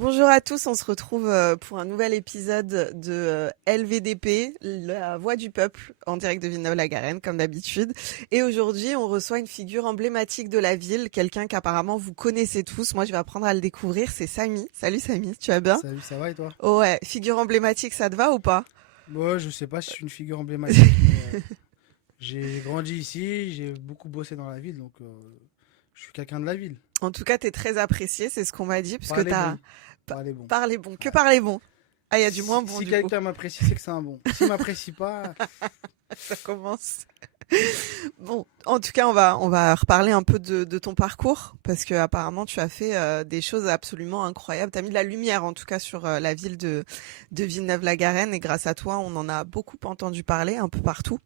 Bonjour à tous, on se retrouve pour un nouvel épisode de LVDP, la voix du peuple, en direct de Villeneuve-la-Garenne, comme d'habitude. Et aujourd'hui, on reçoit une figure emblématique de la ville, quelqu'un qu'apparemment vous connaissez tous. Moi, je vais apprendre à le découvrir, c'est Samy. Salut Samy, tu vas bien? Salut, ça va et toi? Oh ouais, figure emblématique, ça te va ou pas? Moi, je sais pas si je suis une figure emblématique, mais j'ai grandi ici, j'ai beaucoup bossé dans la ville, donc je suis quelqu'un de la ville. En tout cas, t'es très apprécié, c'est ce qu'on m'a dit, parce que Parlez t'as bon, parlez bon. parlé bon. Que Ouais. parler bon? Ah, il y a du moins Si, bon si du coup. quelqu'un m'apprécie, c'est que c'est un bon. S'il m'apprécie pas, Ça commence. Bon, en tout cas, on va reparler un peu de ton parcours parce que apparemment tu as fait des choses absolument incroyables. Tu as mis de la lumière en tout cas sur la ville de Villeneuve-la-Garenne et grâce à toi, on en a beaucoup entendu parler un peu partout.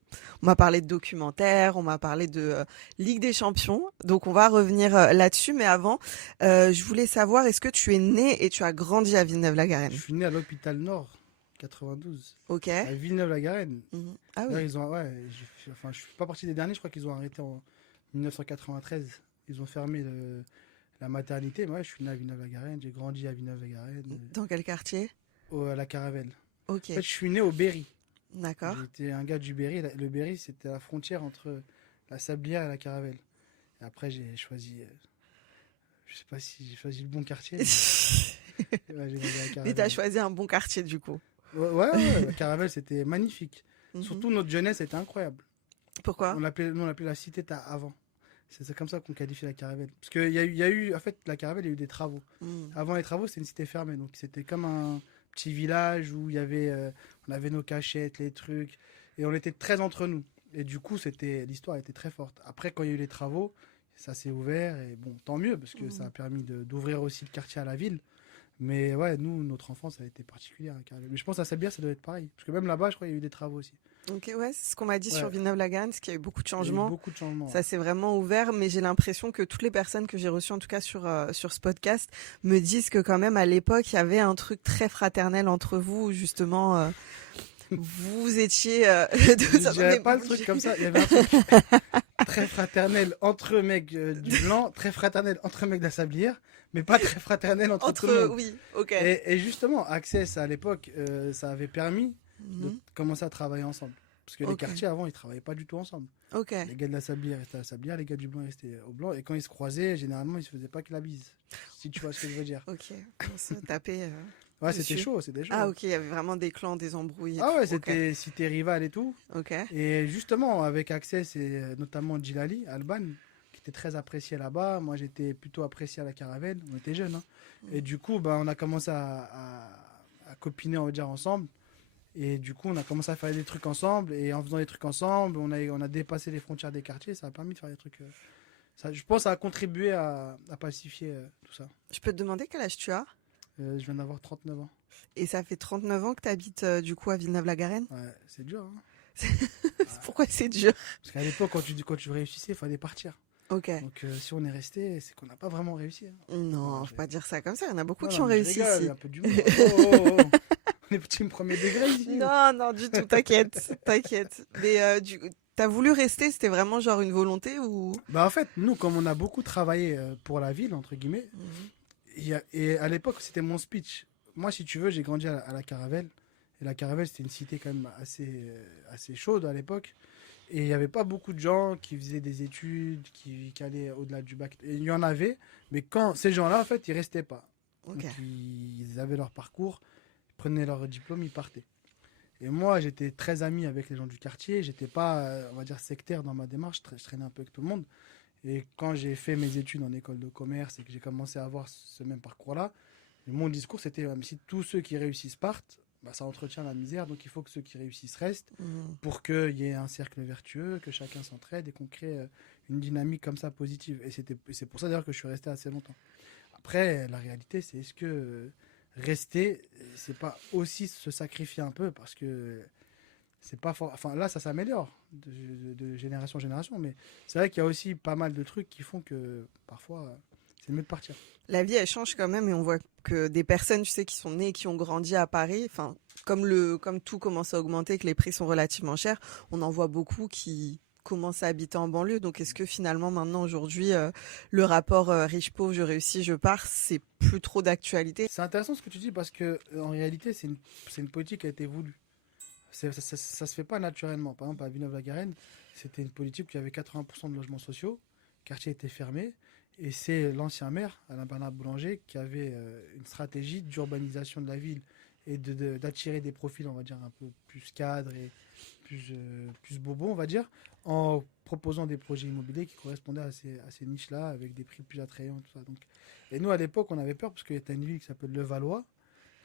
On m'a parlé de documentaires, on m'a parlé de Ligue des Champions. Donc on va revenir là-dessus, mais avant, je voulais savoir est-ce que tu es né et tu as grandi à je Villeneuve-la-Garenne? suis né à l'hôpital Nord, 92, OK. à Villeneuve-la-Garenne. Mhm. Ah Là, oui. ils ont, ouais, enfin, je suis pas parti des derniers, je crois qu'ils ont arrêté en 1993. Ils ont fermé la maternité, mais ouais, je suis né à Villeneuve-la-Garenne, j'ai grandi à Villeneuve-la-Garenne, Dans quel quartier? à la Caravelle. En fait, OK. je suis né au Berry. D'accord. J'étais un gars du Berry. Le Berry, c'était la frontière entre la Sablière et la Caravelle. Et après, j'ai choisi. Je sais pas si j'ai choisi le bon quartier, mais ouais, j'ai choisi la Et t'as Caravelle. choisi un bon quartier du coup. Ouais, ouais, ouais, la Caravelle, c'était magnifique. Mhm. Surtout notre jeunesse était incroyable. Pourquoi? Nous, on l'appelait la cité avant. C'est comme ça qu'on qualifie la Caravelle. Parce il y a eu, en fait, la Caravelle, il y a eu des travaux. Mhm. Avant les travaux, c'était une cité fermée. Donc, c'était comme un petit village où il y avait, on avait nos cachettes, les trucs. Et on était très entre nous. Et du coup, l'histoire était très forte. Après, quand il y a eu les travaux, ça s'est ouvert. Et bon, tant mieux, parce que ça Mhm. a permis d'ouvrir aussi le quartier à la ville. Mais ouais, nous, notre enfance a été particulière à Caravelle. Mais je pense à Sablière, ça doit être pareil. Parce que même là-bas, je crois qu'il y a eu des travaux aussi. Ok, ouais, c'est ce qu'on m'a dit sur Ouais, Villeneuve-la-Garenne, parce qu'il y a eu beaucoup de il y a eu changements. beaucoup de changements. Ça s'est vraiment ouvert, mais j'ai l'impression que toutes les personnes que j'ai reçues, en tout cas sur ce podcast, me disent que quand même à l'époque, il y avait un truc très fraternel entre vous, où justement, vous étiez... Je ça dirais donnait pas le truc comme ça. Il y avait un truc très fraternel entre mecs du blanc, très fraternel entre mecs de la Sablière, mais pas très fraternel entre tout le entre... monde. Oui, ok. Et justement, Access à l'époque, ça avait permis de Mhm. commencer à travailler ensemble. Parce que les Ok, quartiers avant, ils travaillaient pas du tout ensemble. ok. Les gars de la Sablière restaient à la Sablière, les gars du blanc restaient au blanc. Et quand ils se croisaient, généralement, ils se faisaient pas que la bise. Si tu vois ce que je veux dire. Ok, on se tapait Ouais, c'était dessus. chaud, c'était Ah chaud. ok, il y avait vraiment des clans, des embrouilles et Ah tout. ouais, Ok, c'était cité rivale et tout. ok. Et justement, avec Access et notamment Djilali, Alban, qui était très apprécié là-bas, moi j'étais plutôt apprécié à la Caravelle, on était jeunes, hein. Et Mm. du coup, bah, on a commencé à copiner, on va dire, ensemble. Et du coup, on a commencé à faire des trucs ensemble. Et en faisant des trucs ensemble, on a dépassé les frontières des quartiers. Ça a permis de faire des trucs. Ça, je pense que ça a contribué à pacifier tout ça. Je peux te demander quel âge tu as? Je viens d'avoir 39 ans. Et ça fait 39 ans que tu habites du coup à Villeneuve-la-Garenne? Ouais, c'est dur, hein. Pourquoi c'est dur? Parce qu'à l'époque, quand tu réussissais, il fallait partir. Ok. Donc si on est resté, c'est qu'on n'a pas vraiment réussi, hein. Non, Non, faut pas dire ça comme ça. Il y en a beaucoup non, qui non, ont mais je réussi rigole, il y ici. a un peu d'humour. Oh, oh, oh. On est petit premier degré ici. Non, non, du tout. T'inquiète, t'inquiète. Mais t'as voulu rester? C'était vraiment genre une volonté ou? Bah en fait, nous, comme on a beaucoup travaillé pour la ville, entre guillemets, Mhm. et à l'époque, c'était mon speech. Moi, si tu veux, j'ai grandi à la Caravelle. Et la Caravelle, c'était une cité quand même assez chaude à l'époque. Et il n'y avait pas beaucoup de gens qui faisaient des études, qui allaient au-delà du bac. Et il y en avait, mais quand ces gens-là, en fait, ils restaient pas. Ok. Donc, ils avaient leur parcours, ils prenaient leur diplôme, ils partaient. Et moi, j'étais très ami avec les gens du quartier. J'étais pas, on va dire, sectaire dans ma démarche. Je traînais un peu avec tout le monde. Et quand j'ai fait mes études en école de commerce et que j'ai commencé à avoir ce même parcours-là, mon discours, c'était si tous ceux qui réussissent partent, bah, ça entretient la misère. Donc, il faut que ceux qui réussissent restent Mhm. pour qu'il y ait un cercle vertueux, que chacun s'entraide et qu'on crée une dynamique comme ça positive. C'est pour ça d'ailleurs que je suis resté assez longtemps. Après, la réalité, c'est est-ce que rester, c'est pas aussi se sacrifier un peu parce que c'est pas fort. Enfin, là, ça s'améliore de génération en génération, mais c'est vrai qu'il y a aussi pas mal de trucs qui font que parfois, c'est mieux de partir. La vie, elle change quand même et on voit que des personnes, tu sais, qui sont nées et qui ont grandi à Paris, enfin, comme tout commence à augmenter, que les prix sont relativement chers, on en voit beaucoup commencé à habiter en banlieue. Donc, est-ce que finalement, maintenant, aujourd'hui, le rapport riche-pauvre, je réussis, je pars, c'est plus trop d'actualité? C'est intéressant ce que tu dis parce que en réalité, c'est une politique qui a été voulue. Ça se fait pas naturellement. Par exemple, à Villeneuve-la-Garenne, c'était une politique où il y avait 80% de logements sociaux, le quartier était fermé, et c'est l'ancien maire, Alain Bernard Boulanger, qui avait une stratégie d'urbanisation de la ville et d'attirer des profils, on va dire, un peu plus cadres et plus bobos, on va dire, en proposant des projets immobiliers qui correspondaient à ces niches-là, avec des prix plus attrayants, tout ça. Donc, et nous, à l'époque, on avait peur parce qu'il y a une ville qui s'appelle Levallois,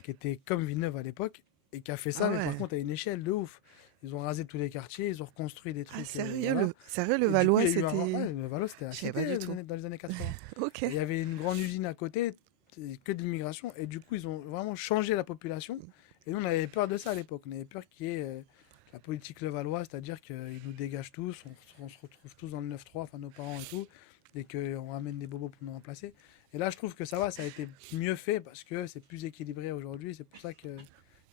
qui était comme Villeneuve à l'époque, et qui a fait Ah ça, mais par ouais. contre à une échelle de ouf. Ils ont rasé tous les quartiers, ils ont reconstruit des Ah, trucs, sérieux, voilà. le Et du coup, Valois, il y a eu un... c'était... Ouais, le Valois, c'était la Je savais pas cité du tout. dans les années 80. Ok. Et il y avait une grande usine à côté, que de l'immigration, et du coup, ils ont vraiment changé la population. Et nous, on avait peur de ça à l'époque. On avait peur qu'il y ait la politique levalloise, c'est-à-dire qu'ils nous dégagent tous, on se retrouve tous dans le 9-3, enfin nos parents et tout, et qu'on ramène des bobos pour nous remplacer. Et là, je trouve que ça va, ça a été mieux fait parce que c'est plus équilibré aujourd'hui. C'est pour ça que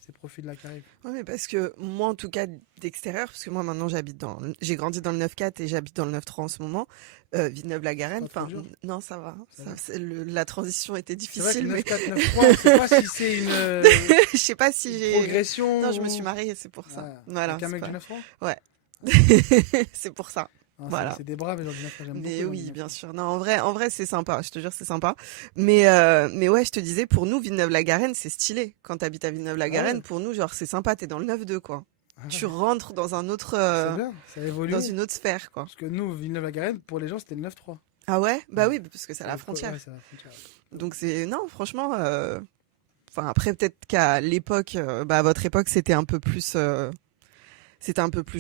c'est profit de la Caraïbe. Ouais, mais parce que moi, en tout cas, d'extérieur, parce que moi, maintenant, j'ai grandi dans le 9-4 et j'habite dans le 9-3 en ce moment, C'est Villeneuve-la-Garenne, pas trop enfin, dur. non, ça va. Ça va. La transition était C'est vrai que difficile, le mais 9-4, 9-3, on ne sait pas si c'est je sais pas si une j'ai... progression Non, je me suis ou... mariée, c'est pour ça. Ah, Voilà, avec un c'est mec du pas... 9-3. Ouais, c'est pour ça. Non, Voilà. c'est des braves, les gens du 9-3. J'aime beaucoup Mais les gens du oui, bien 9-3. sûr. Non, en vrai, c'est sympa. Je te jure, c'est sympa. Mais ouais, je te disais, pour nous, Villeneuve-la-Garenne, c'est stylé. Quand t'habites à Ah ouais, Villeneuve-la-Garenne, pour nous, genre, c'est sympa. T'es dans le 9-2, quoi. ah Tu ouais. rentres dans un autre, C'est bien, ça a dans évolué. une autre sphère, quoi. Parce que nous, Villeneuve-la-Garenne, pour les gens, c'était le 9-3. Ah ouais? Bah Ouais. oui, parce que c'est à la Ouais, frontière. c'est la frontière. Donc c'est, non, franchement, enfin, après, peut-être qu'à l'époque, bah, à votre époque, c'était un peu plus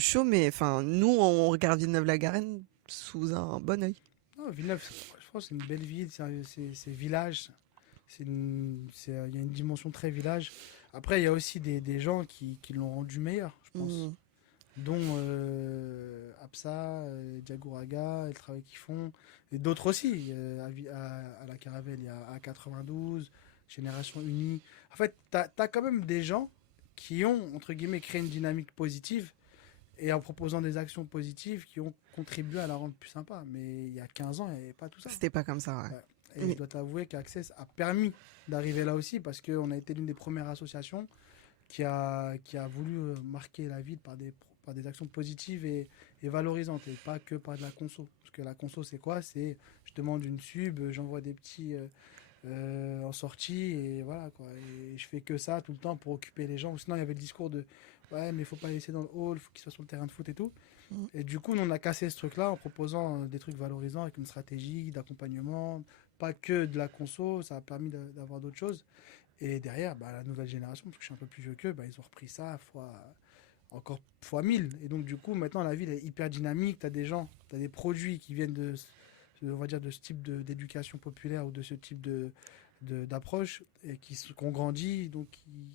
chaud, mais enfin, nous, on regarde Villeneuve-la-Garenne sous un bon œil. Non, Villeneuve, je pense que c'est une belle ville, c'est village. Il y a une dimension très village. Après, il y a aussi des gens qui l'ont rendu meilleur, je pense. Mhm. Dont Absa, Diagouraga, le travail qu'ils font. Et d'autres aussi. À la Caravelle, il y a A92, Génération Unie. En fait, tu as quand même des gens qui ont, entre guillemets, créé une dynamique positive et en proposant des actions positives qui ont contribué à la rendre plus sympa. Mais il y a 15 ans, il n'y avait pas tout ça. C'était pas comme ça, ouais. Ouais. Et je Mais dois t'avouer qu'Access a permis d'arriver là aussi parce qu'on a été l'une des premières associations qui a voulu marquer la ville par des actions positives et valorisantes et pas que par de la conso. Parce que la conso, c'est quoi? C'est je demande une sub, j'envoie des petits en sortie et voilà quoi. Et je fais que ça tout le temps pour occuper les gens. Ou sinon, il y avait le discours de ouais, mais il faut pas les laisser dans le hall, il faut qu'ils soient sur le terrain de foot et tout. Mhm. Et du coup, nous, on a cassé ce truc-là en proposant des trucs valorisants avec une stratégie d'accompagnement, pas que de la conso, ça a permis d'avoir d'autres choses. Et derrière, bah, la nouvelle génération, parce que je suis un peu plus vieux qu'eux, bah, ils ont repris ça encore fois 1000. Et donc, du coup, maintenant, la ville est hyper dynamique. Tu as des gens, tu as des produits qui viennent on va dire, de ce type d'éducation populaire ou de ce type d'approche et qui ont grandi. Donc,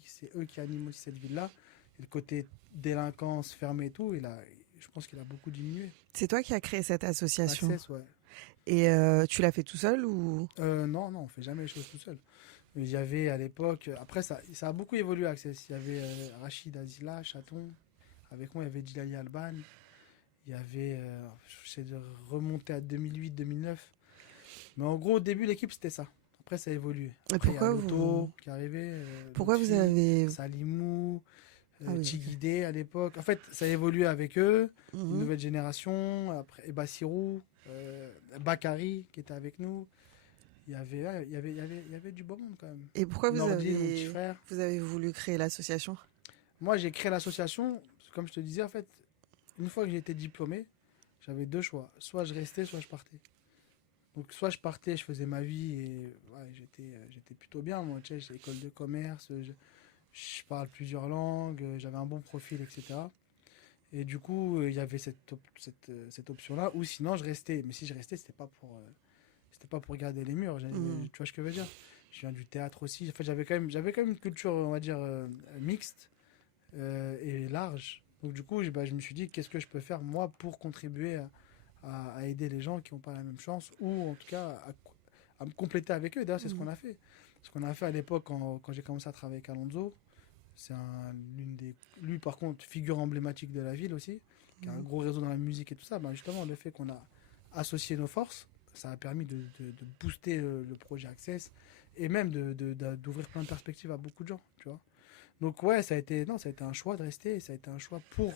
c'est eux qui animent aussi cette ville-là. Et le côté délinquance fermée et tout, je pense qu'il a beaucoup diminué. c'est toi qui as créé cette association. Access, ouais. Et tu l'as fait tout seul ou... Non, non, on fait jamais les choses tout seul. Il y avait à l'époque, après ça a beaucoup évolué Access. Il y avait Rachid Azila, Chaton, avec moi il y avait Djilali Alban, il y avait, j'essaie de remonter à 2008-2009. Mais en gros au début l'équipe c'était ça. Après ça a évolué. Et Après il y a pourquoi Loto qui est arrivé, pourquoi vous Lutfi, avez... Salimou, Ah oui. Tigidé à l'époque. En fait ça a évolué avec eux, une Mhm. nouvelle génération, après et Bassirou, Bakary qui était avec nous. Il y avait du beau monde quand même. Et pourquoi Nordi, mon petit frère. vous avez voulu créer l'association? Moi, j'ai créé l'association, comme je te disais, en fait, une fois que j'ai été diplômé, j'avais deux choix. Soit je restais, soit je partais. Donc, soit je partais, je faisais ma vie et ouais, j'étais plutôt bien. Moi, tu sais, j'ai école de commerce, je parle plusieurs langues, j'avais un bon profil, etc. Et du coup, il y avait cette option-là. Ou sinon, je restais. Mais si je restais, c'était pas pour garder les murs. Mhm. Tu vois ce que je veux dire? Je viens du théâtre aussi. En fait, j'avais quand même une culture, on va dire, mixte et large. Donc, du coup, bah, je me suis dit, qu'est-ce que je peux faire, moi, pour contribuer à aider les gens qui n'ont pas la même chance ou en tout cas à me compléter avec eux. D'ailleurs, c'est ce qu'on Mhm. a fait. Ce qu'on a fait à l'époque quand j'ai commencé à travailler avec Alonso, c'est lui, par contre, figure emblématique de la ville aussi. qui a un gros réseau dans la musique et tout ça, ben justement, le fait qu'on a associé nos forces, ça a permis de booster le projet Access et même d'ouvrir plein de perspectives à beaucoup de gens, tu vois. Donc ouais, ça a été un choix de rester, et ça a été un choix pour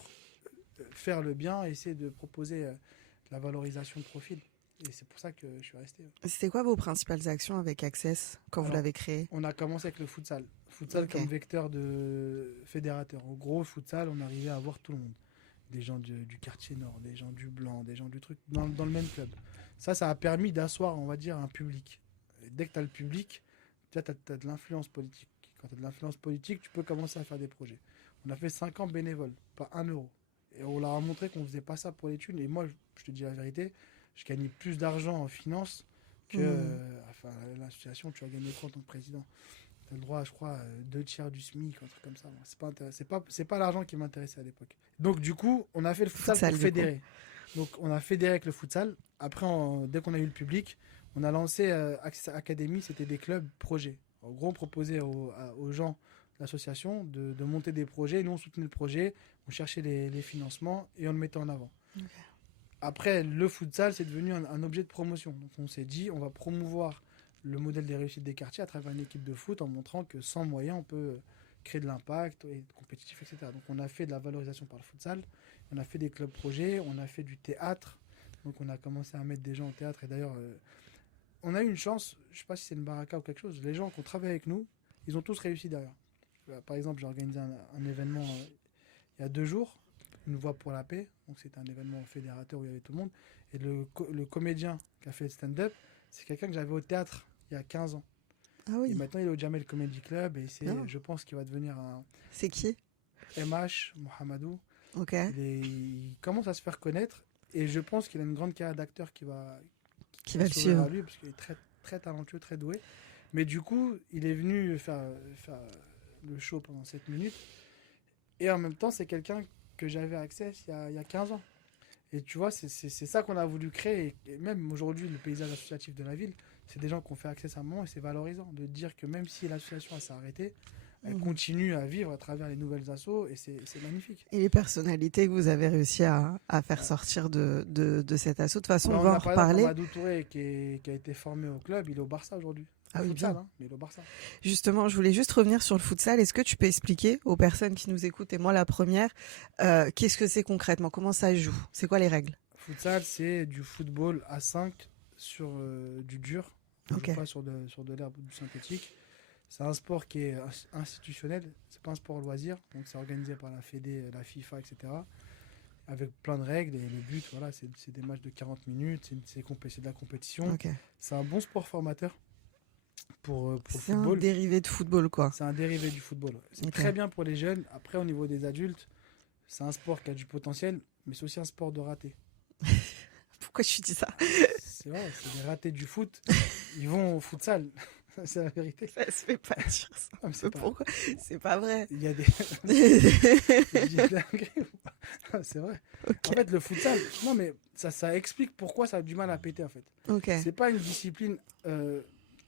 faire le bien, essayer de proposer la valorisation de profil. Et c'est pour ça que je suis resté. C'était quoi vos principales actions avec Access quand vous Alors, l'avez créé? on a commencé avec le futsal. Futsal Ok. comme vecteur de fédérateur. En gros, futsal, on arrivait à voir tout le monde. Des gens du quartier nord, des gens du blanc, des gens du truc, dans le même club. Ça a permis d'asseoir, on va dire, un public. Et dès que tu as le public, tu as de l'influence politique. Quand tu as de l'influence politique, tu peux commencer à faire des projets. On a fait 5 ans bénévoles, pas 1 euro. Et on leur a montré qu'on faisait pas ça pour les thunes. Et moi, je te dis la vérité, je gagnais plus d'argent en finance que enfin, l'association. Tu as gagné quoi en tant que président? Tu as le droit, je crois, 2 tiers du SMIC, un truc comme ça. Bon, c'est pas l'argent qui m'intéressait à l'époque. Donc, du coup, on a fait le futsal Futsal, pour du coup. fédérer. Donc, on a fédéré avec le futsal. Après, dès qu'on a eu le public, on a lancé Access Academy. C'était des clubs projets. En gros, on proposait aux gens de l'association de monter des projets. Nous, on soutenait le projet, on cherchait les financements et on le mettait en avant. Ok. Après, le futsal, c'est devenu un objet de promotion. Donc, on s'est dit, on va promouvoir le modèle des réussites des quartiers à travers une équipe de foot en montrant que sans moyens, on peut créer de l'impact et être compétitif, etc. Donc, on a fait de la valorisation par le futsal, on a fait des clubs projets, on a fait du théâtre. Donc, on a commencé à mettre des gens au théâtre. Et d'ailleurs, on a eu une chance, je ne sais pas si c'est une baraka ou quelque chose, les gens qui ont travaillé avec nous, ils ont tous réussi derrière. Par exemple, j'ai organisé un événement il y a 2 jours, une voix pour la paix. Donc c'était un événement fédérateur où il y avait tout le monde. Et le comédien qui a fait le stand-up, c'est quelqu'un que j'avais au théâtre il y a 15 ans. Ah Et oui. maintenant il est au Jamel Comedy Club et Ah. je pense qu'il va devenir un C'est qui? MH, Mohamedou. Ok. Il commence à se faire connaître et je pense qu'il a une grande carrière d'acteur qui va Qui va le s'ouvrir à suivre. lui parce qu'il est très, très talentueux, très doué. Mais du coup, il est venu faire le show pendant 7 minutes. Et en même temps, c'est quelqu'un que j'avais accès il y a 15 ans. Et tu vois, c'est ça qu'on a voulu créer. Et même aujourd'hui, le paysage associatif de la ville, c'est des gens qui ont fait accès à un moment et c'est valorisant de dire que même si l'association s'est arrêtée, elle continue à vivre à travers les nouvelles assos et c'est magnifique. Et les personnalités que vous avez réussi à faire sortir de cet assaut. De toute façon, Ben, on on va a en par exemple reparler. Amadou Touré qui a été formé au club, il est au Barça aujourd'hui. Ah oui, Futsal, bien. hein, mais il est au Barça. Justement, je voulais juste revenir sur le futsal. Est-ce que tu peux expliquer aux personnes qui nous écoutent, et moi la première, qu'est-ce que c'est concrètement? Comment ça se joue? C'est quoi les règles? Futsal, c'est du football à 5 sur du dur. On Ok. joue pas sur de l'herbe ou du synthétique. C'est un sport qui est institutionnel, c'est pas un sport loisir, donc c'est organisé par la Fédé, la FIFA, etc. Avec plein de règles et le but, voilà, c'est des matchs de 40 minutes, c'est de la compétition. Ok. C'est un bon sport formateur pour le C'est un football. dérivé de football, quoi. C'est un dérivé du football. C'est Ok. très bien pour les jeunes. Après, au niveau des adultes, c'est un sport qui a du potentiel, mais c'est aussi un sport de raté. Pourquoi tu dis ça? C'est vrai, c'est des ratés du foot. Ils vont au futsal. C'est la vérité. Ça se fait pas dire ça. Ah, mais c'est pas- Pourquoi? C'est pas vrai. Il y a des. Je dis dinguerie ou pas? Ah, c'est vrai. Ok. En fait, le futsal, non, mais ça explique pourquoi ça a du mal à péter, en fait. Ok. C'est pas une discipline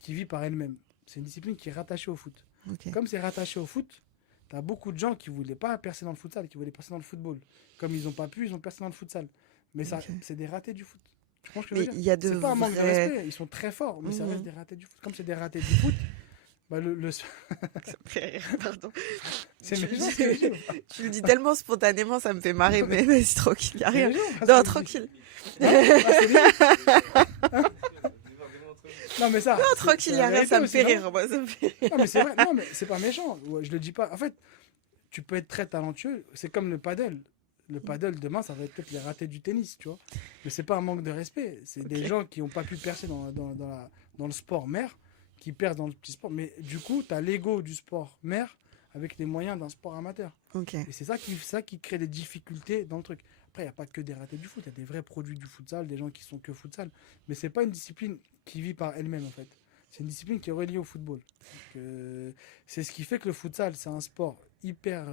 qui vit par elle-même. C'est une discipline qui est rattachée au foot. Ok. Comme c'est rattaché au foot, t'as beaucoup de gens qui voulaient pas percer dans le futsal, qui voulaient percer dans le football. Comme ils ont pas pu, ils ont percé dans le futsal. Mais ça, Ok. c'est des ratés du foot. Tu comprends ce que je Mais veux dire? il y a de C'est pas un manque de vrais. respect, ils sont très forts, mais ça Mhm. reste des ratés du foot. Comme c'est des ratés du foot, bah Ça me fait rire, pardon. c'est Tu le méchant dis- ce que je dis ou pas? Tu le dis tellement spontanément, ça me fait marrer, mais vas-y, tranquille, y a C'est rien. méchant, parce Non, que je dis. tranquille. Ah, c'est nul. Non, mais ça. Non, c'est tranquille, y la a rien, vérité ça me aussi, fait non? rire, moi, ça me fait rire. Non, mais c'est vrai, non, mais c'est pas méchant. Ouais, je le dis pas. En fait, tu peux être très talentueux. C'est comme le paddle. Le paddle, demain, ça va être peut-être les ratés du tennis, tu vois. Mais c'est pas un manque de respect. C'est des Ok. gens qui n'ont pas pu percer dans le sport mère, qui percent dans le petit sport. Mais du coup, tu as l'ego du sport mère avec les moyens d'un sport amateur. Ok. Et c'est ça qui crée des difficultés dans le truc. Après, il n'y a pas que des ratés du foot. Il y a des vrais produits du futsal, des gens qui sont que futsal. Mais c'est pas une discipline qui vit par elle-même, en fait. C'est une discipline qui est reliée au football. Donc, c'est ce qui fait que le futsal, c'est un sport hyper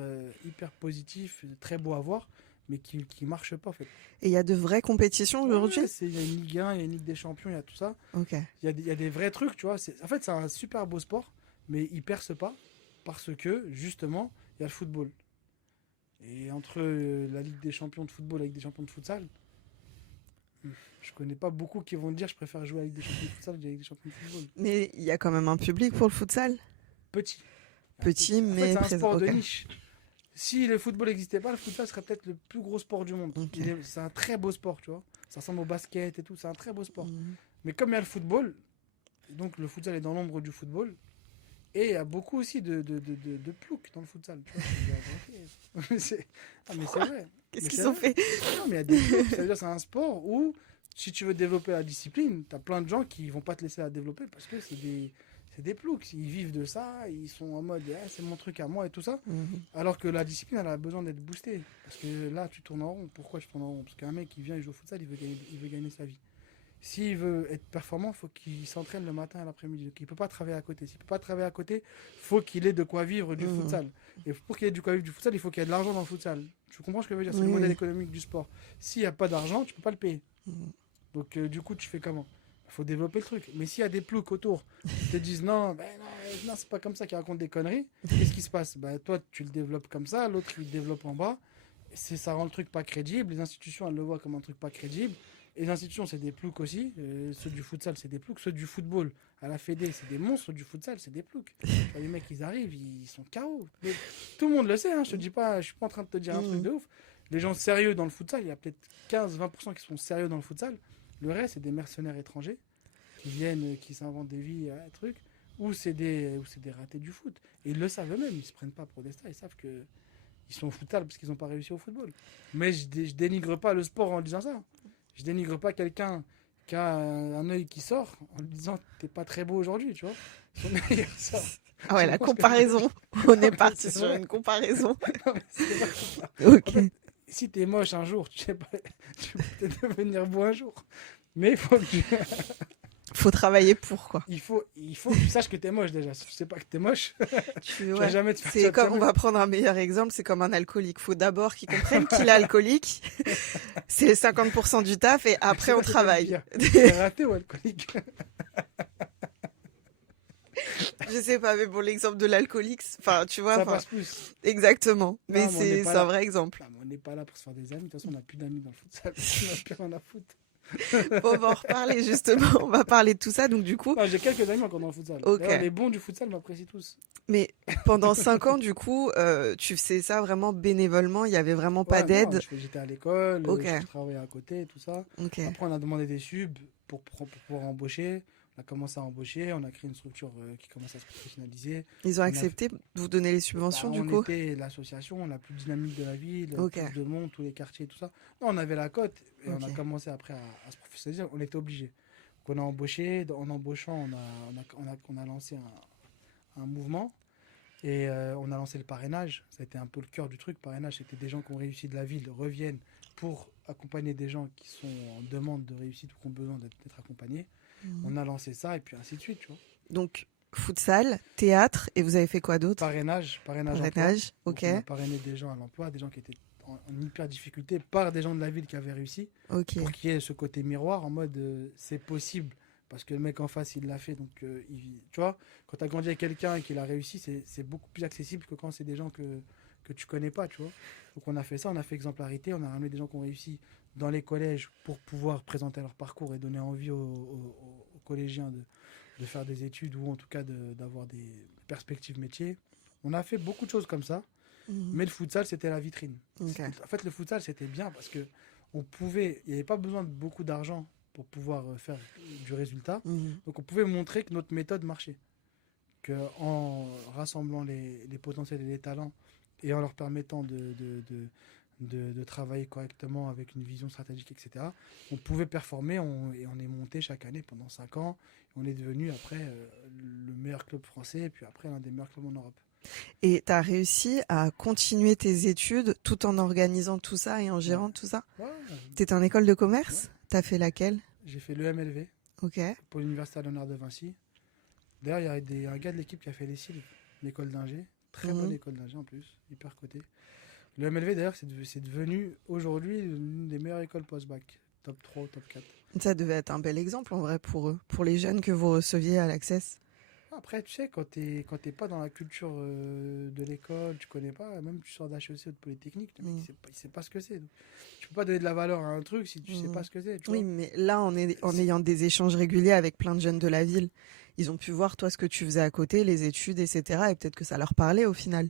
positif, très beau à voir, mais qui marche pas, en fait. Et il y a de vraies compétitions aujourd'hui? Ouais, il y a une Ligue 1, il y a une Ligue des Champions, il y a tout ça. Ok. Il y a des vrais trucs, tu vois. En fait, c'est un super beau sport, mais il perce pas parce que, justement, il y a le football. Et entre la Ligue des champions de football et la Ligue des champions de futsal, je connais pas beaucoup qui vont dire je préfère jouer avec des champions de futsal que avec des champions de football. Mais il y a quand même un public pour le futsal. Petit. Petit, En fait, mais c'est un présent. sport de Ok. niche. Si le football n'existait pas, le futsal serait peut-être le plus gros sport du monde. Ok. C'est un très beau sport, tu vois. Ça ressemble au basket et tout, c'est un très beau sport. Mhm. Mais comme il y a le football, donc le futsal est dans l'ombre du football, et il y a beaucoup aussi de ploucs dans le futsal. Tu vois, ah, mais c'est vrai. Qu'est-ce Mais qu'ils c'est ont vrai. fait? Non, mais il y a des ploucs. Ça veut dire que c'est un sport où, si tu veux développer la discipline, tu as plein de gens qui vont pas te laisser la développer parce que c'est des ploucs. Ils vivent de ça, ils sont en mode ah, c'est mon truc à moi et tout ça. Mhm. Alors que la discipline, elle a besoin d'être boostée. Parce que là, tu tournes en rond. Pourquoi tu tournes en rond? Parce qu'un mec qui vient, il joue au futsal, il veut gagner sa vie. S'il veut être performant, il faut qu'il s'entraîne le matin et l'après-midi. Donc, il ne peut pas travailler à côté. S'il ne peut pas travailler à côté, il faut qu'il ait de quoi vivre du Mhm. futsal. Et pour qu'il ait de quoi vivre du futsal, il faut qu'il y ait de l'argent dans le futsal. Tu comprends ce que je veux dire? C'est Oui, le modèle oui. économique du sport. S'il n'y a pas d'argent, tu ne peux pas le payer. Mhm. Donc, du coup, tu fais comment? Il faut développer le truc. Mais s'il y a des ploucs autour qui te disent non, ben non, c'est pas comme ça, qui racontent des conneries, qu'est-ce qui se passe? Ben, toi, tu le développes comme ça, l'autre, il le développe en bas. Ça rend le truc pas crédible. Les institutions, elles le voient comme un truc pas crédible. Et les institutions, c'est des ploucs aussi. Ceux du futsal, c'est des ploucs. Ceux du football, à la Fédé, c'est des monstres. Ceux du futsal, c'est des ploucs. Tu vois, les mecs, ils arrivent, ils sont KO. Mais tout le monde le sait, hein, je te dis pas, je suis pas en train de te dire un truc de ouf. Les gens sérieux dans le futsal, il y a peut-être 15-20% qui sont sérieux dans le futsal. Le reste, c'est des mercenaires étrangers qui viennent, qui s'inventent des vies, trucs. Ou c'est des ratés du foot. Et ils le savent eux-mêmes, ils se prennent pas pour des stars, ils savent que ils sont au futsal parce qu'ils n'ont pas réussi au football. Mais je dénigre pas le sport en disant ça. Je dénigre pas quelqu'un qui a un œil qui sort en lui disant t'es pas très beau aujourd'hui, tu vois. Son œil sort. Ah ouais, Tu la comprends ce que je veux dire? comparaison. On est Mais parti c'est sur vrai. une comparaison. Non, mais c'est vrai comme ça. En Ok. fait, si t'es moche un jour, tu sais pas, tu peux peut-être devenir beau un jour. Mais Faut travailler pour quoi. il faut que tu saches que t'es moche déjà. Si tu sais pas que t'es moche, tu vas Ouais. jamais te faire C'est comme, on jamais. va prendre un meilleur exemple, c'est comme un alcoolique. Faut d'abord qu'il comprenne qu'il est alcoolique. C'est 50% du taf et après C'est on quoi que t'aimes travaille. bien? T'es raté ou alcoolique? Je sais pas, mais bon, l'exemple de l'alcoolique, enfin, tu vois, Ça enfin, passe plus. exactement. Mais Non, mais on n'est pas c'est un là. vrai exemple. Non, mais on n'est pas là pour se faire des amis. De toute façon, on n'a plus d'amis dans le futsal. On n'a plus rien à foutre. Bon, on va en reparler justement. On va parler de tout ça. Donc du coup, Non, j'ai quelques amis encore dans le futsal. ok. D'ailleurs, les bons du futsal m'apprécient tous. Mais pendant 5 ans, du coup, tu faisais ça vraiment bénévolement. Il y avait vraiment pas Ouais, non, d'aide. j'étais à l'école, Ok. je travaillais à côté, tout ça. Ok. Après, on a demandé des subs pour pouvoir embaucher. On a commencé à embaucher, on a créé une structure qui commence à se professionnaliser. Ils ont On a accepté de vous donner les Bah, subventions du on coup. était l'association la plus dynamique de la ville, Ok. plus de monde, tous les quartiers, tout ça. Non, on avait la cote et on a Ok. commencé après à se professionnaliser. On était obligé. Donc, on a embauché. En embauchant, on a lancé un mouvement et on a lancé le parrainage. Ça a été un peu le cœur du truc. Parrainage, c'était des gens qui ont réussi de la ville reviennent pour accompagner des gens qui sont en demande de réussite ou qui ont besoin d'être accompagnés. Mhm. On a lancé ça et puis ainsi de suite, tu vois. Donc futsal, théâtre et vous avez fait quoi d'autre? Parrainage emploi. Parrainage. Donc, Ok. on a parrainé des gens à l'emploi, des gens qui étaient en hyper difficulté par des gens de la ville qui avaient réussi, Ok. pour qu'il y ait ce côté miroir en mode c'est possible parce que le mec en face il l'a fait. Donc, tu vois, quand tu as grandi avec quelqu'un et qu'il a réussi, c'est beaucoup plus accessible que quand c'est des gens que tu connais pas, tu vois. Donc, on a fait ça, on a fait exemplarité, on a ramené des gens qui ont réussi dans les collèges pour pouvoir présenter leur parcours et donner envie aux collégiens de faire des études ou en tout cas d'avoir des perspectives métiers. On a fait beaucoup de choses comme ça. Mhm. Mais le futsal, c'était la vitrine. Ok. En fait, le futsal, c'était bien parce que il n'y avait pas besoin de beaucoup d'argent pour pouvoir faire du résultat. Mhm. Donc, on pouvait montrer que notre méthode marchait. Qu'en rassemblant les potentiels et les talents et en leur permettant de travailler correctement avec une vision stratégique, etc., on pouvait performer et on est monté chaque année pendant 5 ans. On est devenu après le meilleur club français et puis après l'un des meilleurs clubs en Europe. Et tu as réussi à continuer tes études tout en organisant tout ça et en gérant tout ça? Ouais, T'étais en école de commerce? Ouais. T'as fait laquelle? j'ai fait l'EMLV. Ok. Pour l'université Léonard de Vinci. D'ailleurs, il y a un gars de l'équipe qui a fait les cils, l'école d'ingé. Très bonne école d'ingé en plus, hyper cotée. Le MLV, d'ailleurs, c'est devenu aujourd'hui l'une des meilleures écoles post-bac. Top 3 ou top 4. Ça devait être un bel exemple en vrai pour eux, pour les jeunes que vous receviez à l'Access. Après, tu sais, quand t'es pas dans la culture de l'école, tu connais pas, même tu sors d'HEC ou de Polytechnique, le mec, Mm. il sait pas ce que c'est. Donc, tu peux pas donner de la valeur à un truc si tu sais Mm. pas ce que c'est, tu Oui, vois. mais là, en C'est- ayant des échanges réguliers avec plein de jeunes de la ville, ils ont pu voir, toi, ce que tu faisais à côté, les études, etc. Et peut-être que ça leur parlait au final.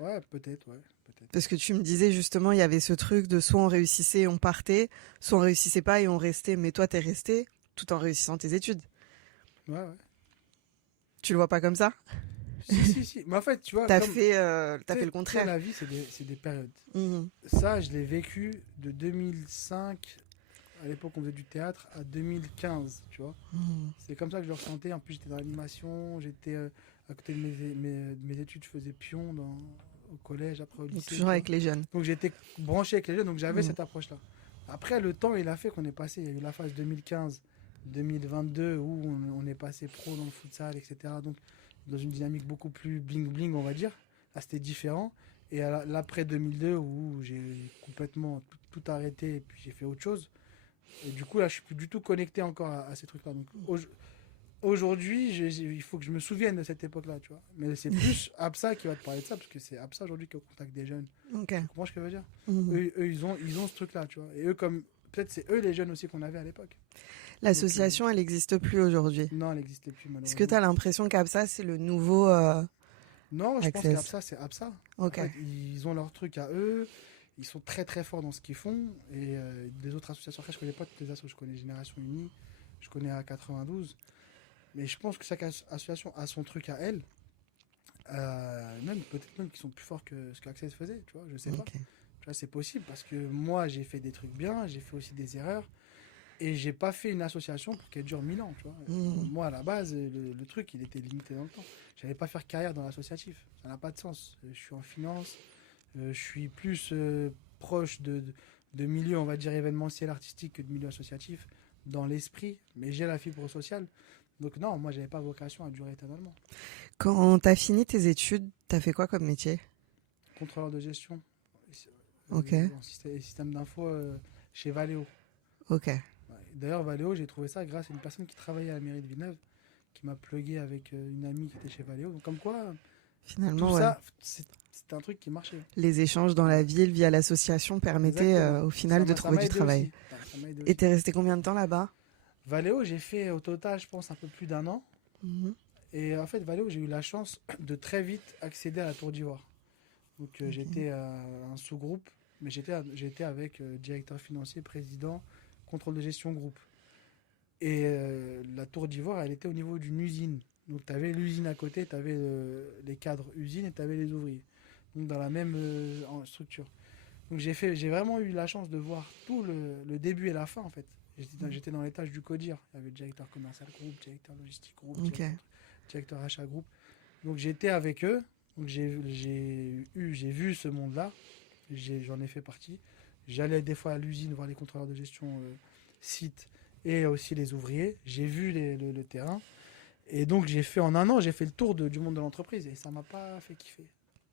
Ouais, peut-être, ouais, peut-être. Parce que tu me disais justement, il y avait ce truc de soit on réussissait et on partait, soit on réussissait pas et on restait. Mais toi, t'es resté tout en réussissant tes études. Ouais, ouais. Tu le vois pas comme ça? Si, si, si. Mais en fait, tu vois, comme, T'as fait le tu sais, contraire. la vie, c'est des périodes. Mhm. Ça, je l'ai vécu de 2005, à l'époque on faisait du théâtre, à 2015, tu vois. Mhm. C'est comme ça que je le ressentais. En plus, j'étais dans l'animation, j'étais à côté de mes études, je faisais pion au collège, après au Donc, lycée, toujours tu vois. avec les jeunes. Donc j'étais branché avec les jeunes, donc j'avais Mhm. cette approche-là. Après, le temps, il a fait qu'on est passé. Il y a eu la phase 2015, 2022, où on est passé pro dans le futsal, etc. Donc, dans une dynamique beaucoup plus bling-bling, on va dire. Là, c'était différent. Et l'après 2002, où j'ai complètement tout arrêté et puis j'ai fait autre chose. Et du coup, là, je suis plus du tout connecté encore à ces trucs-là. Donc, aujourd'hui, il faut que je me souvienne de cette époque-là, tu vois. Mais c'est plus Absa qui va te parler de ça, parce que c'est Absa aujourd'hui qui est au contact des jeunes. Ok. Tu comprends ce que je veux dire? Mhm. Eux, ils ont ce truc-là, tu vois. Et eux, comme. Peut-être c'est eux les jeunes aussi qu'on avait à l'époque. Donc, L'association, elle n'existe plus aujourd'hui. non, elle n'existait plus, Est-ce que tu malheureusement. as l'impression qu'Absa, c'est le nouveau Non, je pense Access? qu'Absa, c'est Absa. En Ok. fait, ils ont leur truc à eux. Ils sont très très forts dans ce qu'ils font. Et des autres associations, après, je connais pas toutes les associations. Je connais Génération Unie, je connais A92. Mais je pense que chaque association a son truc à elle. Même peut-être même qu'ils sont plus forts que ce qu'Access faisait, tu vois, je sais pas. Ok. Tu vois, c'est possible parce que moi j'ai fait des trucs bien, j'ai fait aussi des erreurs et j'ai pas fait une association pour qu'elle dure 1000 ans, tu vois. Mhm. Moi à la base, le truc il était limité dans le temps. J'allais pas faire carrière dans l'associatif, ça n'a pas de sens. Je suis en finance, je suis plus proche de milieu, on va dire, événementiel artistique que de milieu associatif dans l'esprit, mais j'ai la fibre sociale. Donc non, moi j'avais pas vocation à durer éternellement. Quand t'as fini tes études, t'as fait quoi comme métier? Contrôleur de gestion Ok. en système d'info chez Valeo. Ok. Ouais. D'ailleurs, Valeo, j'ai trouvé ça grâce à une personne qui travaillait à la mairie de Villeneuve, qui m'a plugué avec une amie qui était chez Valeo. Donc, comme quoi, tout Finalement, ouais. ça, c'est un truc qui marchait. Les échanges dans la ville via l'association permettaient Exactement. au final de Ça trouver m'a du aidé travail. aussi. Ça m'a aidé Et aussi. t'es resté combien de temps là-bas? Valeo, j'ai fait au total, je pense, un peu plus d'un an. Mhm. Et en fait, Valeo, j'ai eu la chance de très vite accéder à la Tour d'Ivoire. Donc, Ok. j'étais à un sous-groupe, mais j'étais avec directeur financier, président, contrôle de gestion groupe. Et la Tour d'Ivoire, elle était au niveau d'une usine. Donc tu avais l'usine à côté, tu avais les cadres usines et tu avais les ouvriers. Donc dans la même structure. Donc j'ai vraiment eu la chance de voir tout le début et la fin en fait. J'étais dans l'étage du CODIR. Il y avait le directeur commercial groupe, directeur logistique groupe, Ok. directeur achat groupe. Donc j'étais avec eux. Donc j'ai vu ce monde-là. J'en ai fait partie. J'allais des fois à l'usine voir les contrôleurs de gestion site et aussi les ouvriers. J'ai vu le terrain. Et donc j'ai fait en un an, j'ai fait le tour du monde de l'entreprise et ça m'a pas fait kiffer.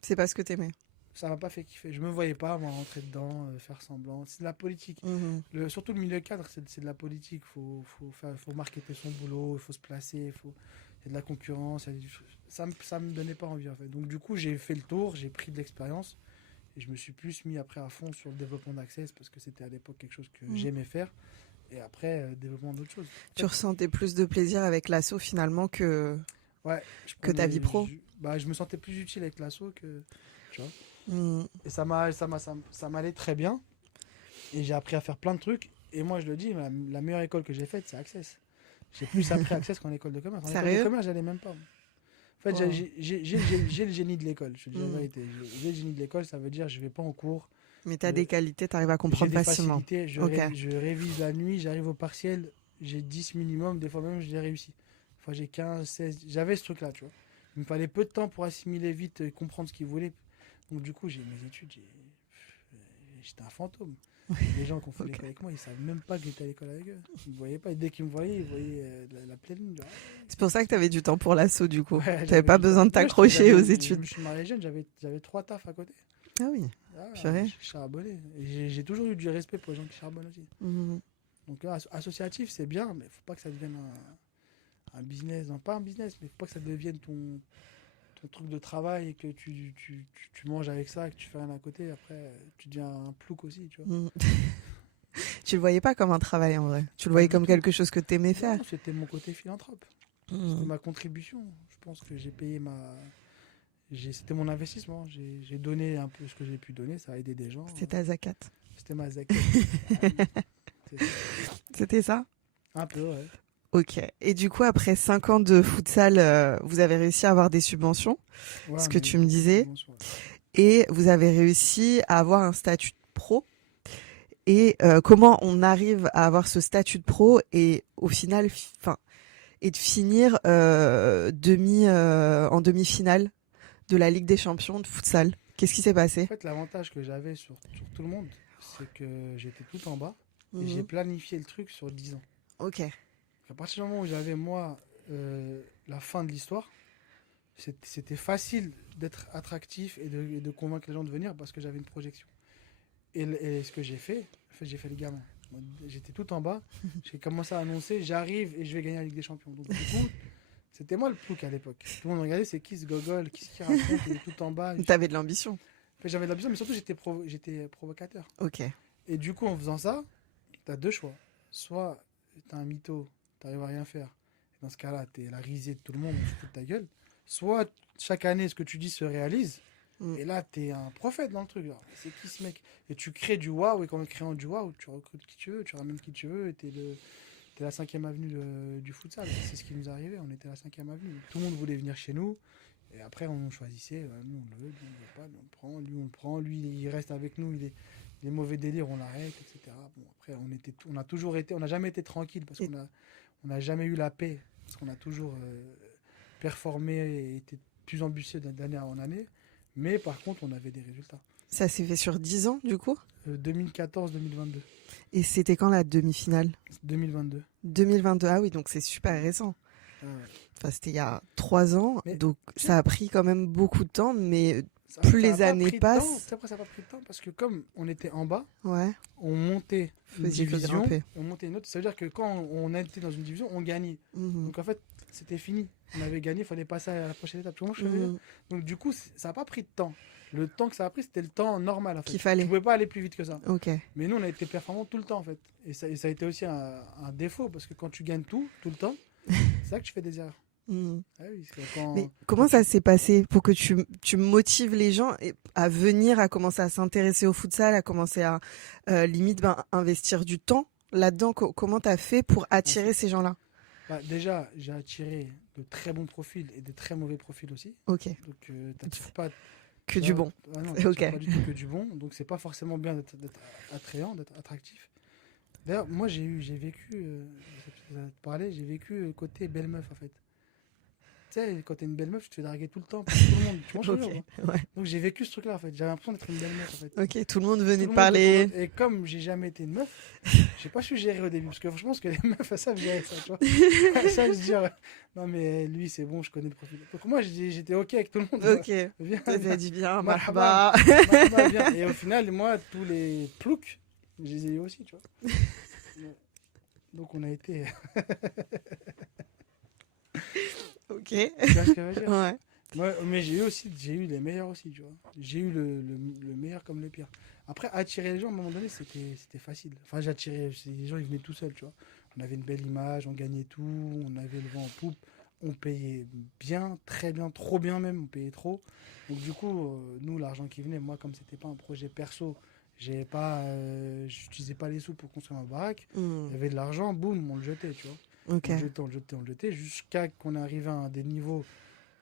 C'est pas ce que t'aimais. Ça m'a pas fait kiffer. Je me voyais pas moi rentrer dedans, faire semblant. C'est de la politique. Mhm. Surtout le milieu cadre, c'est de la politique. Faut marketer son boulot, il faut se placer, il y a de la concurrence. Ça me donnait pas envie en fait. Donc du coup j'ai fait le tour, j'ai pris de l'expérience et je me suis plus mis après à fond sur le développement d'Access parce que c'était à l'époque quelque chose que Mhm. j'aimais faire. Et après, développement d'autres choses. Tu ressentais plus de plaisir avec l'asso finalement Ouais, que ta vie pro. je me sentais plus utile avec l'assaut que. Tu vois. Mhm. Et ça m'allait très bien. Et j'ai appris à faire plein de trucs. Et moi, je le dis, la meilleure école que j'ai faite, c'est Access. J'ai plus appris Access qu'en école de commerce. En école de Sérieux? commerce, j'allais même pas. En fait, Oh. j'ai le génie de l'école. Je te dis la Mhm. vérité. J'ai le génie de l'école, ça veut dire je vais pas en cours. Mais t'as Je- des qualités, t'arrives à J'ai comprendre des facilement. facilités. Ok. Je révise la nuit, j'arrive au partiel. J'ai 10 minimum. Des fois même, je l'ai réussi. Des fois, j'ai 15, 16. J'avais ce truc-là, tu vois. Il me fallait peu de temps pour assimiler vite et comprendre ce qu'il voulait. Donc, du coup, j'ai mes études, j'étais un fantôme. Les gens qui ont fait Ok. l'école avec moi, ils savent même pas que j'étais à l'école avec eux. Ils me voyaient pas. Et dès qu'ils me voyaient, ils voyaient la pleine ligne. Genre, C'est pour ça que t'avais du temps pour l'asso du coup. ouais, T'avais j'avais pas du temps. besoin de Ouais, t'accrocher aux je études. me suis marié jeune, j'avais 3 tafs à côté. Ah oui. Ah, Purée. je charbonnais. Et j'ai toujours eu du respect pour les gens qui charbonnent aussi. Mhm. Donc, associatif, c'est bien, mais faut pas que ça devienne un business, non pas un business, mais faut pas que ça devienne ton truc de travail et que tu manges avec ça, que tu fais rien à côté. Après, tu deviens un plouc aussi, tu vois. Mm. Tu le voyais pas comme un travail en vrai. Tu le Pas voyais du comme tout. quelque chose que t'aimais faire. Non, c'était mon côté philanthrope. C'était Mm. ma contribution. Je pense que j'ai payé c'était mon investissement. J'ai donné un peu ce que j'ai pu donner. Ça a aidé des gens. C'était ta zakat. C'était ma zaquette. Ah oui, c'est ça. C'était ça? Un peu, ouais. Ok. Et du coup, après 5 ans de futsal, vous avez réussi à avoir des subventions, Ouais, ce on que a eu tu me beaucoup de disais, subventions, ouais. et vous avez réussi à avoir un statut de pro. Et comment on arrive à avoir ce statut de pro et au final, enfin, et de finir en demi-finale de la Ligue des Champions de futsal. Qu'est-ce qui s'est En passé? fait, l'avantage que j'avais sur tout le monde, c'est que j'étais tout en bas et j'ai Mhm. planifié le truc sur 10 ans. Ok. À partir du moment où j'avais, moi, la fin de l'histoire, c'était facile d'être attractif et de convaincre les gens de venir parce que j'avais une projection. Et ce que j'ai fait, en fait, j'ai fait les gamins. Moi, j'étais tout en bas, j'ai commencé à annoncer, j'arrive et je vais gagner la Ligue des Champions. Donc, du coup, c'était moi le plouc à l'époque. Tout le monde me regardait, c'est qui ce gogol, qui ce qui raconte, il est tout en bas. T'avais de l'ambition. En fait, j'avais de l'ambition, mais surtout j'étais provocateur. Ok. Et du coup, en faisant ça, t'as deux choix. Soit t'es un mytho, t'arrives à rien faire. Et dans ce cas-là, t'es la risée de tout le monde, tu te fous de ta gueule. Soit chaque année, ce que tu dis se réalise. Mm. Et là, t'es un prophète dans le truc. Genre, c'est qui ce mec? Et tu crées du waouh. Et en créant du waouh, tu recrutes qui tu veux, tu ramènes qui tu veux. Et t'es la 5e avenue du futsal. C'est ce qui nous arrivait. On était la 5e avenue. Tout le monde voulait venir chez nous. Et après, on choisissait. Nous, on le veut. Lui, on le veut pas. Lui, on le prend. Lui, on le prend. Lui, il reste avec nous. Il est mauvais délire. On l'arrête, etc. Bon, après, on a toujours été. On n'a jamais été tranquille parce on n'a jamais eu la paix. Parce qu'on a toujours performé et été plus ambitieux d'année en année. Mais par contre, on avait des résultats. Ça s'est fait sur 10 ans, du coup? 2014-2022. Et c'était quand la demi-finale? 2022. 2022. Ah oui, donc c'est super récent. Ah ouais. Enfin, c'était il y a 3 ans, Mais donc ça a pris quand même beaucoup de temps, mais plus ça a les pas années pris de temps. passent, Après, ça n'a pas pris de temps parce que comme on était en bas, ouais, on montait une faisiez que division, grimper. on montait une autre. Ça veut dire que quand on était dans une division, on gagnait. Mhm. Donc en fait, c'était fini. On avait gagné, il fallait passer à la prochaine étape. Tu vois ce que je veux dire? Mhm. Donc du coup, ça n'a pas pris de temps. Le temps que ça a pris, c'était le temps normal en fait. Qu'il Tu fallait. pouvais pas aller plus vite que ça. Ok. Mais nous, on a été performants tout le temps en fait. Et ça a été aussi un défaut parce que quand tu gagnes tout le temps, c'est là que tu fais des erreurs. Mhm. Ah oui, Mais comment ça s'est passé pour que tu motives les gens à venir, à commencer à s'intéresser au futsal, à commencer à limite investir du temps là-dedans? Comment t'as fait pour attirer ces gens-là? Déjà, j'ai attiré de très bons profils et de très mauvais profils aussi. Ok. Donc, t'attires pas. Que du bon. Ah non, Ok. t'attires pas du tout que du bon. Donc, c'est pas forcément bien d'être attrayant, d'être attractif. D'ailleurs, moi, j'ai vécu, je vais te parler, j'ai vécu côté belle meuf en fait. Tu sais, quand t'es une belle meuf, tu te fais draguer tout le temps par tout le monde. Tu vois ce que je veux dire, Ok. Ouais. donc, j'ai vécu ce truc-là en fait. J'avais l'impression d'être une belle meuf en fait. Ok. Tout le monde Tout venait le te monde parler. et comme j'ai jamais été une meuf, j'ai pas su gérer au début. Parce que je pense que les meufs, elles savent gérer ça, tu vois. Elles savent se dire, non mais lui, c'est bon, je connais le profil. Donc moi, j'étais ok avec tout le monde. Ok. Viens, T'as dit bien, Marhaba. marhaba. Marhaba, viens. Et au final, moi, tous les ploucs, je les ai eu aussi, tu vois. Donc on a été. Ok. Tu vois ce que je veux dire? Ouais. Moi, mais j'ai eu les meilleurs aussi, tu vois. J'ai eu le meilleur comme le pire. Après, attirer les gens, à un moment donné, c'était facile. Enfin, j'attirais, les gens, ils venaient tout seuls, tu vois. On avait une belle image, on gagnait tout, on avait le vent en poupe, on payait bien, très bien, trop bien même, on payait trop. Donc du coup, nous, l'argent qui venait, moi, comme c'était pas un projet perso, j'utilisais pas les sous pour construire ma baraque. Hmm. Il y avait de l'argent, boum, on le jetait, tu vois. Ok. On le jetait, jusqu'à qu'on arrive à des niveaux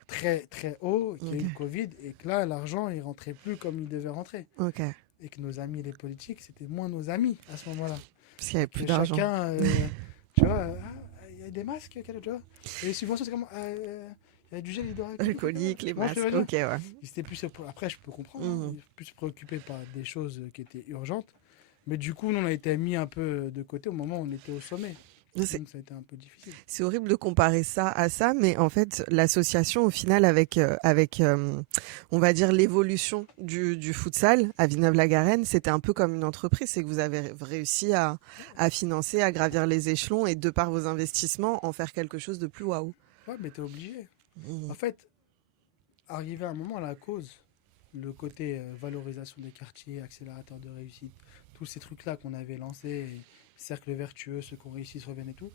très très hauts, qu'il y a eu Ok. le Covid, et que là, l'argent, il rentrait plus comme il devait rentrer. Ok. Et que nos amis, les politiques, c'était moins nos amis à ce moment-là. Parce qu'il y avait plus Que d'argent. chacun, tu vois, il y a des masques, tu vois. Et les subventions, c'est comment il y a du gel hydroalcoolique. Alcoolique, les Tu vois ce masques. que je veux dire? Ok, ouais. Ils étaient plus, après, je peux comprendre, Mhm. ils étaient plus préoccupés par des choses qui étaient urgentes. Mais du coup, nous, on a été mis un peu de côté au moment où on était au sommet. C'est Donc ça a été un peu difficile. c'est horrible de comparer ça à ça, mais en fait, l'association, au final, on va dire, l'évolution du futsal à Villeneuve-la-Garenne, c'était un peu comme une entreprise. C'est que vous avez réussi à financer, à gravir les échelons et de par vos investissements, en faire quelque chose de plus waouh. Ouais, mais t'es obligé. En Mhm. fait, arrivé à un moment, la cause, le côté valorisation des quartiers, accélérateur de réussite, tous ces trucs-là qu'on avait lancés, cercle vertueux, ceux qui ont réussi se reviennent et tout,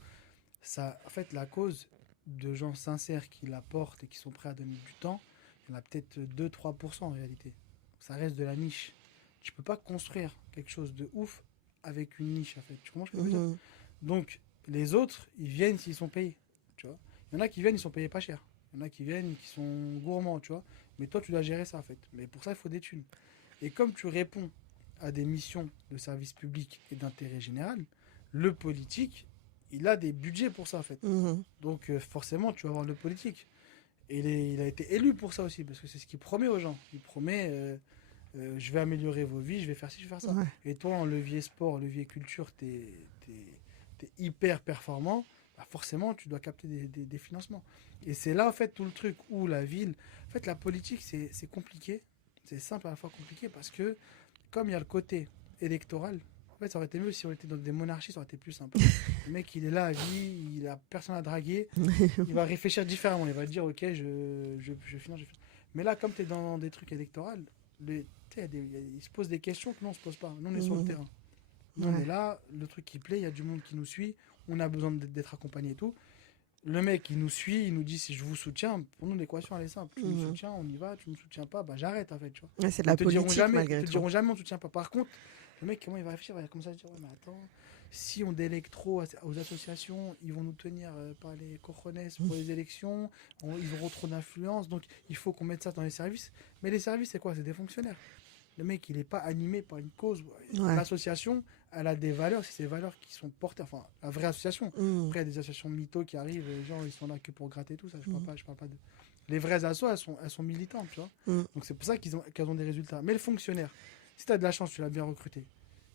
ça, en fait, la cause de gens sincères qui la portent et qui sont prêts à donner du temps, il y en a peut-être 2-3% en réalité. Ça reste de la niche. Tu peux pas construire quelque chose de ouf avec une niche, en fait. Tu comprends ce que je veux dire? Mhm. Donc, les autres, ils viennent s'ils sont payés. Tu vois. Il y en a qui viennent, ils sont payés pas cher. Il y en a qui viennent, qui sont gourmands, tu vois. Mais toi, tu dois gérer ça, en fait. Mais pour ça, il faut des thunes. Et comme tu réponds à des missions de service public et d'intérêt général, le politique, il a des budgets pour ça, en fait. Mhm. Donc, forcément, tu vas avoir le politique. Et il a été élu pour ça aussi, parce que c'est ce qu'il promet aux gens. Il promet, je vais améliorer vos vies, je vais faire ci, je vais faire ça. Ouais. Et toi, en levier sport, levier culture, t'es hyper performant, bah forcément, tu dois capter des financements. Et c'est là, en fait, tout le truc où la ville... En fait, la politique, c'est compliqué. C'est simple à la fois compliqué, parce que comme il y a le côté électoral, en fait, ça aurait été mieux si on était dans des monarchies, ça aurait été plus simple. Le mec, il est là à vie, il a personne à draguer, il va réfléchir différemment. Il va dire, ok, je finance, je finance. Mais là, comme tu es dans des trucs électoraux, il se pose des questions que nous, on se pose pas. Nous, on est sur le Mhm. terrain. Nous, on Ouais. est là, le truc qui plaît, il y a du monde qui nous suit, on a besoin d'être accompagné et tout. Le mec, il nous suit, il nous dit si je vous soutiens. Pour nous, l'équation, elle est simple. Tu me Mhm. soutiens, on y va. Tu me soutiens pas, bah j'arrête, en fait. Tu vois. Ouais, c'est de la politique Ils malgré te tout. diront jamais on te soutient pas. Par contre, le mec, comment il va réfléchir? Il va commencer à se dire, ouais, mais attends, si on délègue trop aux associations, ils vont nous tenir par les cojones pour les élections, ils auront trop d'influence, donc il faut qu'on mette ça dans les services. Mais les services, c'est quoi? C'est des fonctionnaires. Le mec, il n'est pas animé par une cause. Ouais. L'association, elle a des valeurs, c'est ces valeurs qui sont portées. Enfin, la vraie association. Mhm. Après, il y a des associations mythos qui arrivent, les gens, ils sont là que pour gratter tout ça. Mhm. Je parle pas de. Les vraies assos, elles sont militantes, tu vois. Mhm. Donc c'est pour ça qu'elles ont des résultats. Mais le fonctionnaire, si tu as de la chance, tu l'as bien recruté,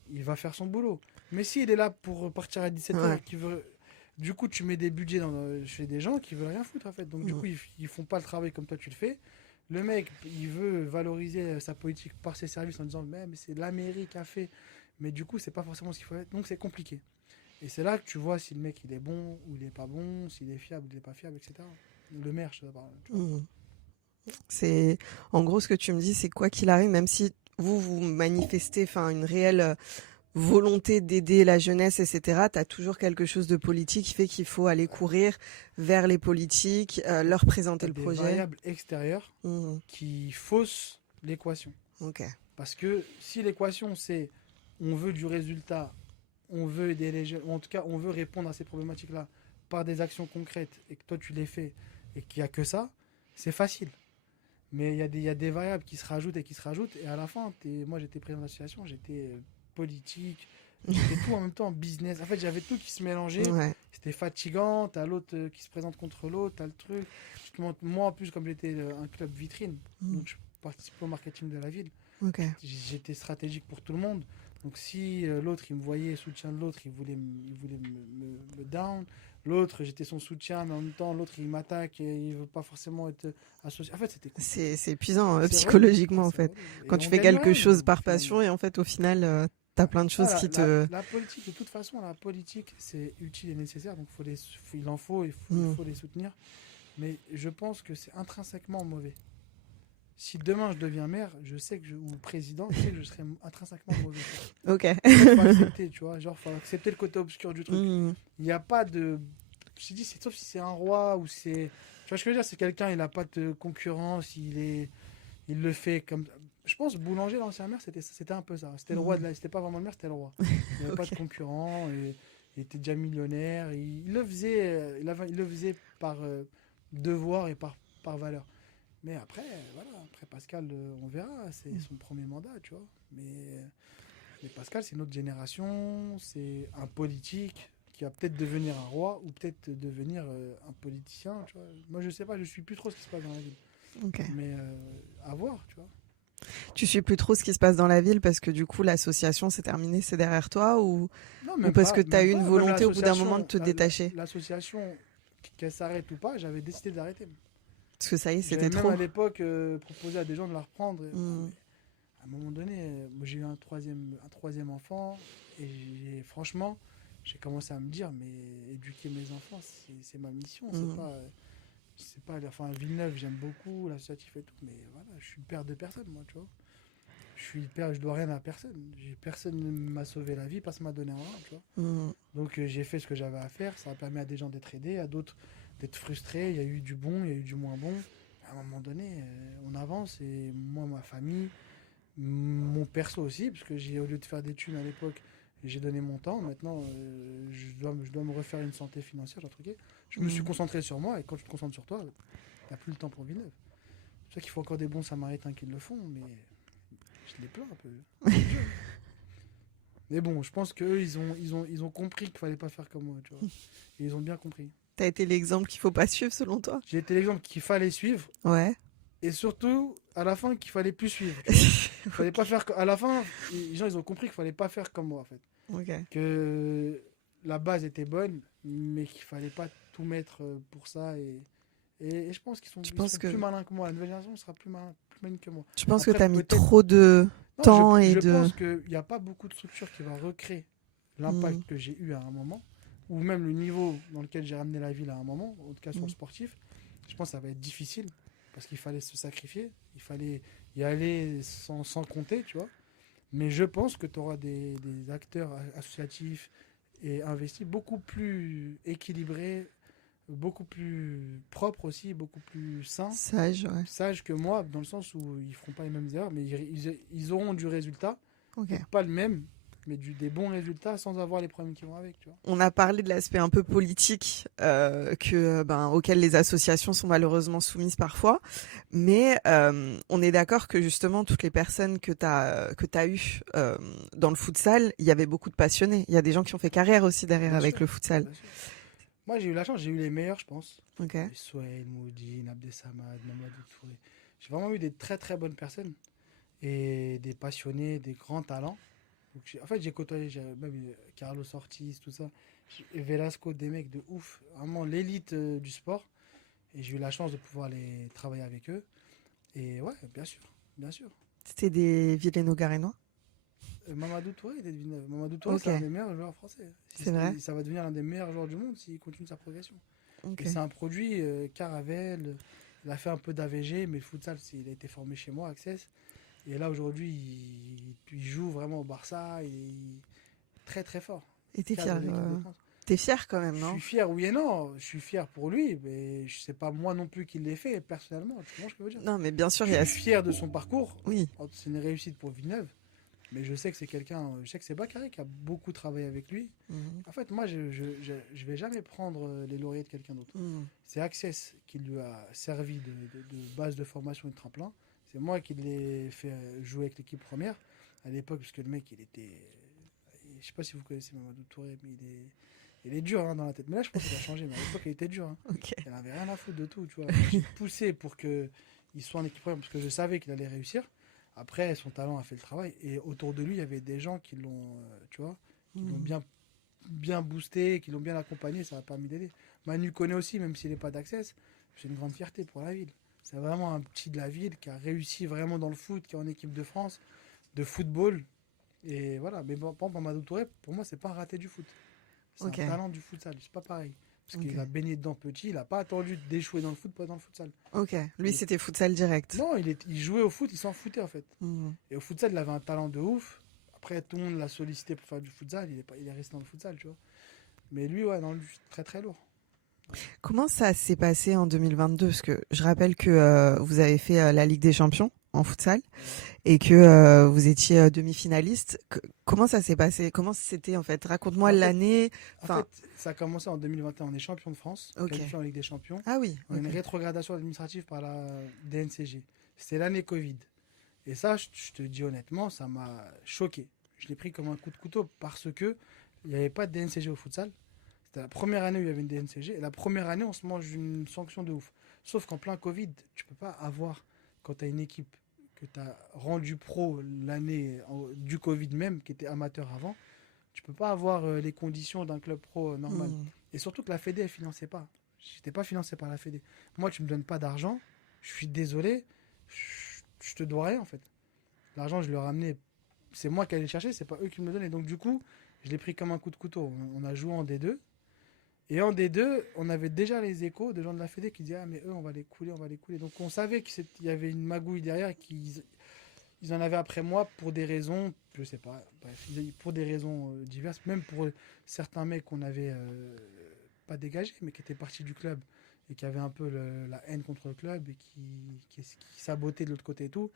il va faire son boulot. Mais s'il est là pour partir à 17h, Ouais. qui veut. Du coup, tu mets des budgets chez des gens qui veulent rien foutre, en fait. Donc, du Mhm. coup, ils font pas le travail comme toi, tu le fais. Le mec, il veut valoriser sa politique par ses services en disant mais c'est la mairie qui a fait. Mais du coup, c'est pas forcément ce qu'il faut être. Donc, c'est compliqué. Et c'est là que tu vois si le mec il est bon ou il est pas bon, s'il est fiable ou il est pas fiable, etc. Le maire, je sais pas. Tu vois. Mhm. C'est, en gros, ce que tu me dis, c'est quoi qu'il arrive, même si vous manifestez, enfin, une réelle volonté d'aider la jeunesse, etc., tu as toujours quelque chose de politique qui fait qu'il faut aller courir vers les politiques, leur présenter T'as le des projet. variables extérieures Mhm. qui faussent l'équation. Ok. Parce que si l'équation c'est on veut du résultat, on veut aider les jeunes, ou en tout cas on veut répondre à ces problématiques-là par des actions concrètes et que toi tu les fais et qu'il n'y a que ça, c'est facile. Mais il y a des variables qui se rajoutent et qui se rajoutent et à la fin, moi j'étais président d'association, j'étais politique, j'étais tout en même temps business. En fait j'avais tout qui se mélangeait, Ouais. c'était fatigant, t'as l'autre qui se présente contre l'autre, t'as le truc. Moi en plus comme j'étais un club vitrine, Mhm. donc je participais au marketing de la ville. Ok. J'étais stratégique pour tout le monde. Donc si l'autre il me voyait soutien de l'autre, il voulait me down. L'autre, j'étais son soutien, mais en même temps, l'autre il m'attaque et il veut pas forcément être associé. En fait, c'était compliqué. C'est épuisant C'est relou. psychologiquement, Ah, en c'est fait. relou. Quand Et tu on fais gagne quelque rien, chose nous, par finalement. passion et en fait, au final, t'as plein de Ah, choses qui te... la politique, de toute façon, la politique, c'est utile et nécessaire. Donc il Mhm. faut les soutenir. Mais je pense que c'est intrinsèquement mauvais. Si demain je deviens maire, je sais que ou président, je sais que je serai intrinsèquement mauvais. Ok. Faut accepter, tu vois, genre faut accepter le côté obscur du truc. Mhm. Il n'y a pas de, je te dis, sauf si c'est un roi ou c'est, tu vois ce que je veux dire, c'est quelqu'un, il n'a pas de concurrence, il le fait comme, je pense Boulanger l'ancien maire c'était un peu ça, c'était le roi de Mhm. la, c'était pas vraiment le maire, c'était le roi. Il n'y avait pas de Ok. concurrent, et, il était déjà millionnaire, il le faisait, il le faisait par devoir et par valeur. Mais après, voilà, après Pascal, on verra, c'est son premier mandat, tu vois. Mais Pascal, c'est notre génération, c'est un politique qui va peut-être devenir un roi ou peut-être devenir un politicien, tu vois. Moi, je sais pas, je suis plus trop ce qui se passe dans la ville. Ok. Mais à voir, tu vois. Tu suis plus trop ce qui se passe dans la ville parce que du coup l'association s'est terminée, c'est derrière toi Non, ou parce que tu as même eu une pas. Même volonté au bout d'un moment de l'association, te détacher? l'association, qu'elle s'arrête ou pas, j'avais décidé d'arrêter. Parce que ça y est, J'avais c'était même trop. à l'époque proposé à des gens de la reprendre. Non, Hmm. mais à un moment donné, moi, j'ai eu un troisième enfant et franchement, j'ai commencé à me dire, mais éduquer mes enfants, c'est ma mission. Hmm. Enfin, Villeneuve, j'aime beaucoup, l'associatif et tout, mais voilà, je suis le père de personne, moi, tu vois. Je suis le père, je dois rien à personne. Personne ne m'a sauvé la vie, personne m'a donné un rein, tu vois. Hmm. Donc j'ai fait ce que j'avais à faire, ça a permis à des gens d'être aidés, à d'autres d'être frustrés, il y a eu du bon, il y a eu du moins bon. À un moment donné, on avance et moi, ma famille, mon perso aussi, parce que au lieu de faire des thunes à l'époque, j'ai donné mon temps. Maintenant, je dois me refaire une santé financière, j'ai un truc. Je me suis Hmm. concentré sur moi et quand tu te concentres sur toi, t'as plus le temps pour Villeneuve. C'est pour ça qu'il faut encore des bons samaritains qui le font, mais je les plains un peu. C'est dur. Mais bon, je pense qu'eux, ils ont compris qu'il fallait pas faire comme moi, tu vois. Et ils ont bien compris. T'as été l'exemple qu'il faut pas suivre selon toi? J'ai été l'exemple qu'il fallait suivre Ouais. et surtout, à la fin, qu'il fallait plus suivre, tu vois. Il fallait pas faire. À la fin, les gens, ils ont compris qu'il fallait pas faire comme moi, en fait. Ok. Que la base était bonne, mais qu'il fallait pas tout mettre pour ça. Et je pense qu'ils Je ils pense seront plus que malins que moi. La nouvelle génération sera plus maligne que moi. je pense que Après, t'as mis peut-être. trop de Non, temps et je de. pense qu'il n'y a pas beaucoup de structures qui va recréer Hmm. l'impact que j'ai eu à un moment, ou même le niveau dans lequel j'ai ramené la ville à un moment, en tout cas sur le Hmm. sportif. Je pense que ça va être difficile, parce qu'il fallait se sacrifier, il fallait y aller sans compter, tu vois. Mais je pense que tu auras des acteurs associatifs et investis beaucoup plus équilibrés, beaucoup plus propres aussi, beaucoup plus sains, Sage, ouais. sages que moi, dans le sens où ils feront pas les mêmes erreurs, mais ils auront du résultat, Ok. peut-être pas le même, mais des bons résultats sans avoir les problèmes qui vont avec, tu vois. On a parlé de l'aspect un peu politique auquel les associations sont malheureusement soumises parfois, mais on est d'accord que justement toutes les personnes que t'as eues dans le futsal, il y avait beaucoup de passionnés. Il y a des gens qui ont fait carrière aussi derrière Bien avec sûr, le futsal. bien sûr. Moi, j'ai eu la chance, j'ai eu les meilleurs, je pense. Ok. Les Souhail, Moudine, Abdesamad, Mamadou Touré. J'ai vraiment eu des très très bonnes personnes et des passionnés, des grands talents. Donc, en fait, j'ai côtoyé même Carlos Ortiz, tout ça, et Velasco, des mecs de ouf, vraiment l'élite du sport. Et j'ai eu la chance de pouvoir les travailler avec eux. Et ouais, bien sûr, bien sûr. C'était des Villéno-Garénois. Mamadou Touré, il est de Villeneuve. Mamadou Touré, Ok. c'est un des meilleurs joueurs français. C'est vrai. Ça va devenir l'un des meilleurs joueurs du monde s'il continue sa progression. Ok. Et c'est un produit Caravelle. Il a fait un peu d'AVG, mais le futsal, il a été formé chez moi, Access. Et là, aujourd'hui, il joue vraiment au Barça. Il est très, très fort. Et t'es Cadre fier, de l'équipe de France. t'es fier quand même, Je non? suis fier, oui et non. Je suis fier pour lui, mais je sais pas moi non plus qui l'ai fait personnellement. Tu vois ce que je veux dire? Non, mais bien sûr, Je il y a. suis fier de son parcours. Oui. C'est une réussite pour Villeneuve. Mais je sais que c'est quelqu'un. Je sais que c'est Bakary qui a beaucoup travaillé avec lui. Mhm. En fait, moi, je vais jamais prendre les lauriers de quelqu'un d'autre. Mhm. C'est Access qui lui a servi de base de formation et de tremplin. C'est moi qui l'ai fait jouer avec l'équipe première à l'époque, parce que le mec, il était. Je sais pas si vous connaissez Mamadou Touré, mais il est dur hein, dans la tête. Mais là, je pense qu'il a changé. Mais à l'époque, il était dur. Hein. Ok. Il avait rien à foutre de tout. Tu vois. J'ai poussé pour qu'il soit en équipe première parce que je savais qu'il allait réussir. Après, son talent a fait le travail. Et autour de lui, il y avait des gens qui l'ont, tu vois, qui l'ont Mhm. bien boosté, qui l'ont bien accompagné. Ça a permis d'aider. Manu connaît aussi, même s'il n'est pas d'Access. C'est une grande fierté pour la ville. C'est vraiment un petit de la ville qui a réussi vraiment dans le foot, qui est en équipe de France, de football. Et voilà. Mais bon, par exemple, Mamadou Touré, pour moi, c'est pas un raté du foot. C'est Ok. un talent du futsal. C'est pas pareil. Parce Ok. qu'il a baigné dedans petit. Il n'a pas attendu d'échouer dans le foot pour être dans le futsal. Ok. Lui, Il c'était futsal direct. Non, il jouait au foot, il s'en foutait en fait. Mhm. Et au futsal, il avait un talent de ouf. Après, tout le monde l'a sollicité pour faire du futsal. Il est resté dans le futsal, tu vois. Mais lui, ouais, non, lui, très très lourd. Comment ça s'est passé en 2022? Parce que je rappelle que vous avez fait la Ligue des Champions en futsal Ouais. et que vous étiez demi-finaliste. Comment ça s'est passé? Comment c'était en fait? Raconte-moi En fait, l'année. en Enfin, fait, ça a commencé en 2021. On est champion de France, ok. qualifié en Ligue des Champions. Ah oui, On a ok. une rétrogradation administrative par la DNCG. C'était l'année Covid. Et ça, je te dis honnêtement, ça m'a choqué. Je l'ai pris comme un coup de couteau parce que il n'y avait pas de DNCG au futsal. C'était la première année où il y avait une DNCG. Et la première année, on se mange une sanction de ouf. Sauf qu'en plein Covid, tu peux pas avoir, quand tu as une équipe que tu as rendu pro l'année du Covid même, qui était amateur avant, tu peux pas avoir les conditions d'un club pro normal. Mm. Et surtout que la Fédé, elle finançait pas. J'étais pas financé par la Fédé. Moi, tu me donnes pas d'argent, je suis désolé, je te dois rien en fait. L'argent, je le ramenais, c'est moi qui allais le chercher, c'est pas eux qui me le donnaient. Donc du coup, je l'ai pris comme un coup de couteau. On a joué en D2. Et en D2, on avait déjà les échos de gens de la Fédé qui disaient ah mais eux on va les couler, on va les couler. Donc on savait qu'il y avait une magouille derrière et qu'ils en avaient après moi pour des raisons, je sais pas, bref, pour des raisons diverses, même pour certains mecs qu'on avait pas dégagés, mais qui étaient partis du club et qui avaient un peu la haine contre le club et qui sabotaient de l'autre côté et tout.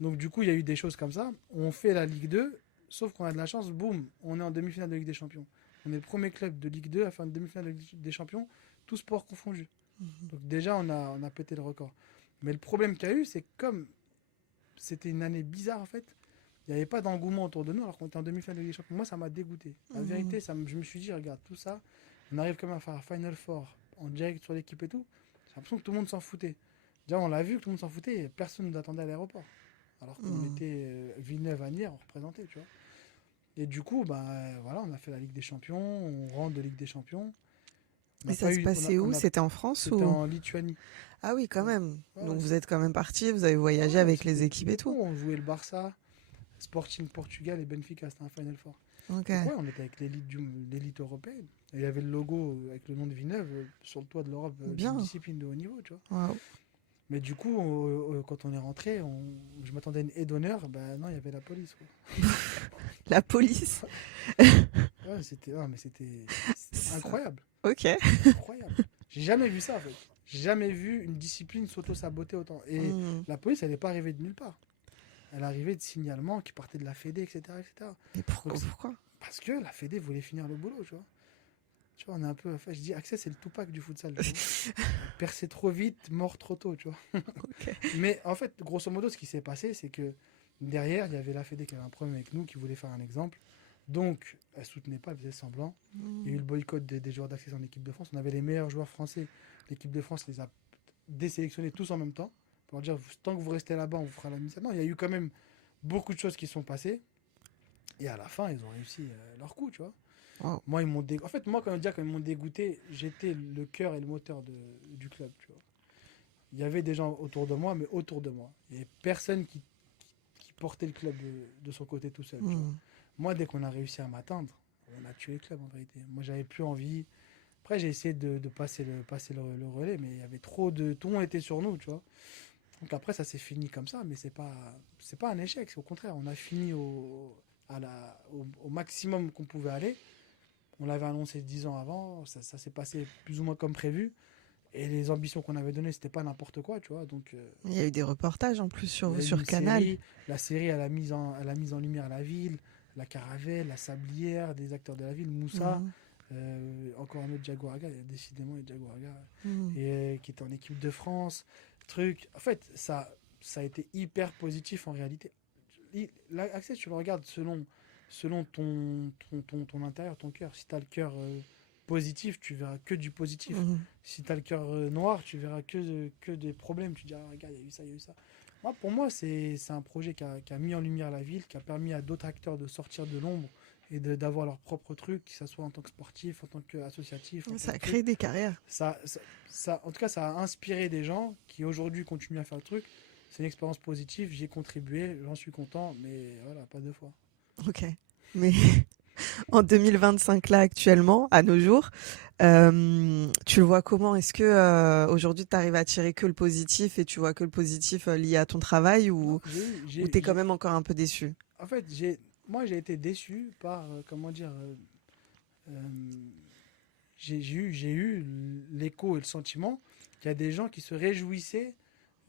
Donc du coup, il y a eu des choses comme ça. On fait la Ligue 2, sauf qu'on a de la chance, boum, on est en demi-finale de Ligue des Champions. On est le premier club de Ligue 2 à faire une demi-finale de Ligue des Champions, tout sport confondu. Donc déjà, on a pété le record. Mais le problème qu'il y a eu, c'est que comme c'était une année bizarre en fait, il n'y avait pas d'engouement autour de nous alors qu'on était en demi-finale de Ligue des Champions. Moi, ça m'a dégoûté. La vérité, je me suis dit, regarde, tout ça, on arrive quand même à faire un Final Four en direct sur l'équipe et tout. J'ai l'impression que tout le monde s'en foutait. Déjà, on l'a vu que tout le monde s'en foutait et personne ne nous attendait à l'aéroport. Alors qu'on était Villeneuve-Agnières, on représentait, tu vois. Et du coup, voilà, on a fait la Ligue des Champions, on rentre de Ligue des Champions. Et ça se passait où? C'était en France C'était ou? en Lituanie. Ah oui, quand même. Ouais, Donc vous êtes quand même parti, vous avez voyagé avec les équipes et tout. On jouait le Barça, Sporting Portugal et Benfica, c'était un Final Four. Ok. Donc ouais, on était avec l'élite européenne. Et il y avait le logo avec le nom de Villeneuve sur le toit de l'Europe, Bien. d'une discipline de haut niveau, tu vois. Wow. Mais du coup, quand on est rentré, je m'attendais à une aide d'honneur, non, il y avait la police. Quoi. La police. Ouais, c'était incroyable. Ok. Incroyable. J'ai jamais vu ça en fait. J'ai jamais vu une discipline s'auto-saboter autant. Et la police, elle n'est pas arrivée de nulle part. Elle arrivait de signalements qui partaient de la Fédé, etc. etc. Mais pourquoi? Parce que la Fédé voulait finir le boulot, tu vois. Tu vois, on est un peu. Enfin, je dis, Access, c'est le Tupac du futsal. Percé trop vite, mort trop tôt, tu vois. Ok. Mais en fait, grosso modo, ce qui s'est passé, c'est que derrière, il y avait la Fédé qui avait un problème avec nous, qui voulait faire un exemple. Donc, elle soutenait pas, elle faisait semblant. Il y a eu le boycott des joueurs d'Access en équipe de France. On avait les meilleurs joueurs français. L'équipe de France les a désélectionnés tous en même temps. Pour leur dire, tant que vous restez là-bas, on vous fera la mise. Non, il y a eu quand même beaucoup de choses qui sont passées. Et à la fin, ils ont réussi leur coup, tu vois. Wow. Moi, En fait, moi, quand ils m'ont dégoûté, j'étais le cœur et le moteur du club, tu vois. Il y avait des gens autour de moi, mais autour de moi. Il n'y avait personne qui portait le club de son côté tout seul, tu vois. Moi, dès qu'on a réussi à m'atteindre, on a tué le club en vérité. Moi, j'avais plus envie. Après, j'ai essayé de passer le relais, mais il y avait trop de. Tout le monde était sur nous, tu vois. Donc après, ça s'est fini comme ça, mais c'est pas un échec. C'est au contraire, on a fini au maximum qu'on pouvait aller. On l'avait annoncé 10 ans avant, ça s'est passé plus ou moins comme prévu. Et les ambitions qu'on avait données, c'était pas n'importe quoi, tu vois. Donc, Il y a eu des reportages en plus sur il y a vous eu sur une Canal. La série, elle a mis en lumière la ville, la Caravelle, la Sablière, des acteurs de la ville, Moussa, encore un autre Jaguaraga, décidément les Jaguaraga, et qui était en équipe de France. En fait, ça a été hyper positif en réalité. L'accès, tu le regardes selon ton intérieur, ton cœur. Si tu as le cœur positif, tu verras que du positif. Si tu as le cœur noir, tu verras que des problèmes. Tu dis, ah, regarde, il y a eu ça, il y a eu ça. Pour moi, c'est un projet qui a mis en lumière la ville, qui a permis à d'autres acteurs de sortir de l'ombre et d'avoir leur propre truc, que ce soit en tant que sportif, en tant qu'associatif. Ça a créé des carrières. En tout cas, ça a inspiré des gens qui aujourd'hui continuent à faire le truc. C'est une expérience positive, j'y ai contribué, j'en suis content, mais voilà, pas deux fois. Ok. Mais en 2025, là, actuellement, à nos jours, tu le vois comment? Est-ce que aujourd'hui, tu arrives à tirer que le positif et tu vois que le positif lié à ton travail ou tu es quand même encore un peu déçu? En fait, moi, j'ai été déçu par, comment dire, j'ai eu l'écho et le sentiment qu'il y a des gens qui se réjouissaient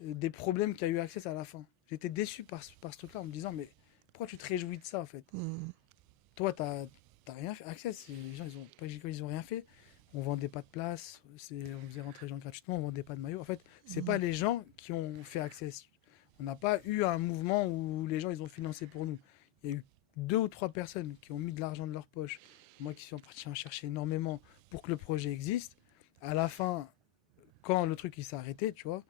des problèmes qu'il y a eu accès à la fin. J'étais déçu par ce truc-là en me disant, mais pourquoi tu te réjouis de ça en fait? Toi, t'as rien fait. Access, les gens, ils ont rien fait. On vendait pas de place, on faisait rentrer les gens gratuitement, on vendait pas de maillot. En fait, c'est pas les gens qui ont fait Access. On n'a pas eu un mouvement où les gens ils ont financé pour nous. Il y a eu 2 ou 3 personnes qui ont mis de l'argent de leur poche. Moi qui suis parti en chercher énormément pour que le projet existe. À la fin, quand le truc il s'est arrêté, tu vois,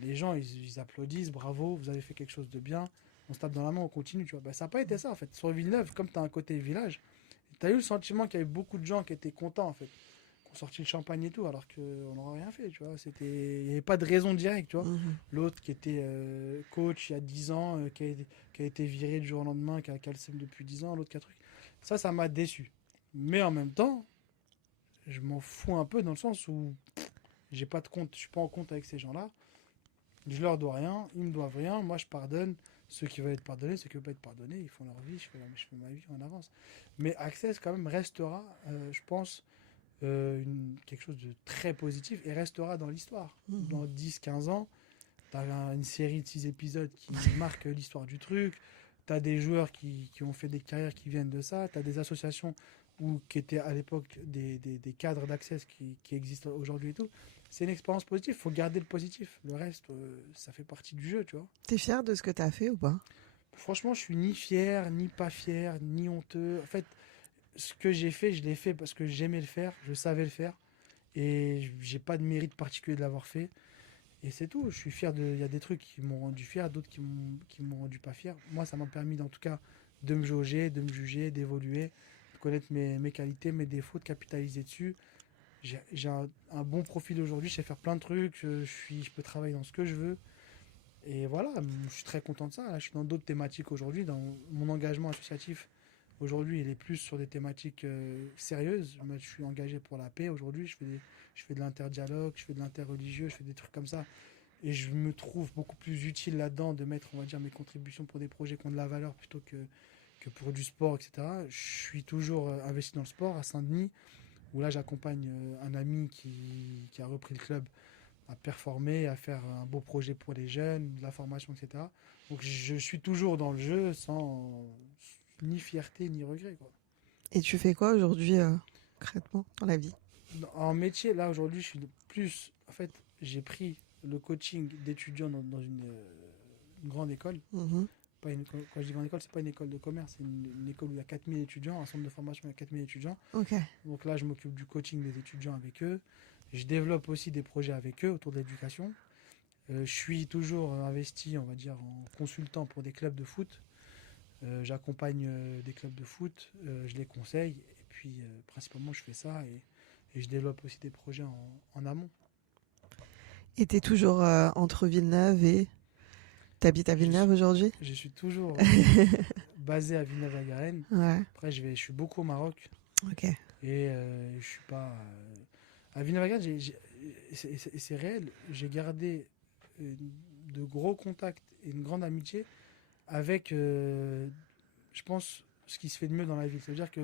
Les gens, ils applaudissent, bravo, vous avez fait quelque chose de bien. On se tape dans la main, on continue, tu vois. Bah, ça n'a pas été ça, en fait. Sur Villeneuve, comme tu as un côté village, tu as eu le sentiment qu'il y avait beaucoup de gens qui étaient contents, en fait. Qui ont sorti le champagne et tout, alors qu'on n'aurait rien fait, tu vois. Il n'y avait pas de raison directe, tu vois. Mhm. L'autre qui était coach il y a 10 ans, qui a été viré du jour au lendemain, qui a le seum depuis 10 ans, l'autre qui a truc. Ça m'a déçu. Mais en même temps, je m'en fous un peu dans le sens où j'ai pas de compte, je suis pas en compte avec ces gens-là. Je leur dois rien, ils me doivent rien. Moi, je pardonne ceux qui veulent être pardonnés, ceux qui veulent pas être pardonnés, ils font leur vie, je fais ma vie, on avance. Mais Access, quand même, restera, je pense, quelque chose de très positif et restera dans l'histoire. Mhm. Dans 10-15 ans, tu as une série de 6 épisodes qui marque l'histoire du truc. Tu as des joueurs qui ont fait des carrières qui viennent de ça. Tu as des associations qui étaient à l'époque des cadres d'Access qui existent aujourd'hui et tout. C'est une expérience positive. Il faut garder le positif. Le reste, ça fait partie du jeu, tu vois. T'es fier de ce que t'as fait ou pas? Franchement, je suis ni fier, ni pas fier, ni honteux. En fait, ce que j'ai fait, je l'ai fait parce que j'aimais le faire, je savais le faire. Et j'ai pas de mérite particulier de l'avoir fait. Et c'est tout. Je suis fier de. Il y a des trucs qui m'ont rendu fier, d'autres qui m'ont rendu pas fier. Moi, ça m'a permis, en tout cas, de me jauger, de me juger, d'évoluer, de connaître mes qualités, mes défauts, de capitaliser dessus. J'ai un bon profil aujourd'hui. Je sais faire plein de trucs. Je peux travailler dans ce que je veux. Et voilà, je suis très content de ça. Là, je suis dans d'autres thématiques aujourd'hui. Dans mon engagement associatif, aujourd'hui, il est plus sur des thématiques sérieuses. Moi, je suis engagé pour la paix aujourd'hui. Je fais de l'interdialogue, je fais de l'interreligieux, je fais des trucs comme ça. Et je me trouve beaucoup plus utile là-dedans de mettre, on va dire, mes contributions pour des projets qui ont de la valeur plutôt que pour du sport, etc. Je suis toujours investi dans le sport à Saint-Denis, où là, j'accompagne un ami qui a repris le club à performer, à faire un beau projet pour les jeunes, de la formation, etc. Donc je suis toujours dans le jeu sans ni fierté ni regret, quoi. Et tu fais quoi aujourd'hui, concrètement, dans la vie? En métier, là aujourd'hui, je suis plus. En fait, j'ai pris le coaching d'étudiants dans une grande école. Mhm. Pas une, quand je dis grande école, c'est pas une école de commerce, c'est une école où il y a 4000 étudiants, un centre de formation où il y a 4000 étudiants. Ok. Donc là, je m'occupe du coaching des étudiants avec eux. Je développe aussi des projets avec eux autour de l'éducation. Je suis toujours investi, on va dire, en consultant pour des clubs de foot. J'accompagne des clubs de foot, je les conseille, et puis principalement je fais ça et je développe aussi des projets en amont. Et t'es toujours entre Villeneuve et... T'habites à Je Villeneuve suis, aujourd'hui? je suis toujours basé à Villeneuve-la-Garenne. Ouais, Après, je suis beaucoup au Maroc ok. et je suis pas. À Villeneuve-la-Garenne, c'est réel, j'ai gardé euh, de gros contacts et une grande amitié avec, je pense, ce qui se fait de mieux dans la ville. C'est-à-dire que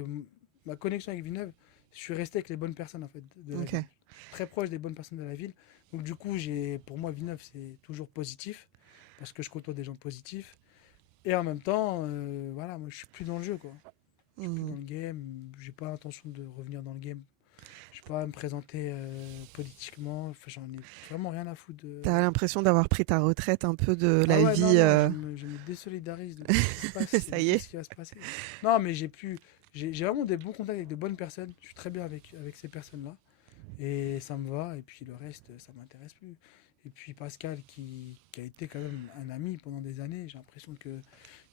ma connexion avec Villeneuve, je suis resté avec les bonnes personnes en fait de la Ok. ville. Très proche des bonnes personnes de la ville. Donc du coup, pour moi, Villeneuve, c'est toujours positif parce que je côtoie des gens positifs. Et en même temps, voilà, moi, je suis plus dans le jeu, quoi. Je suis plus dans Mhm. le game. J'ai pas l'intention de revenir dans le game. Je vais pas me présenter politiquement. Enfin, j'en ai vraiment rien à foutre de. T'as l'impression d'avoir pris ta retraite un peu de Ah la ouais, non, vie. non, je me désolidarise de tout ce qui se passe et Ça de y tout est. ce qui va se passer. Non, mais j'ai vraiment des bons contacts avec de bonnes personnes. Je suis très bien avec ces personnes-là. Et ça me va. Et puis le reste, ça m'intéresse plus. Et puis Pascal, qui a été quand même un ami pendant des années, j'ai l'impression que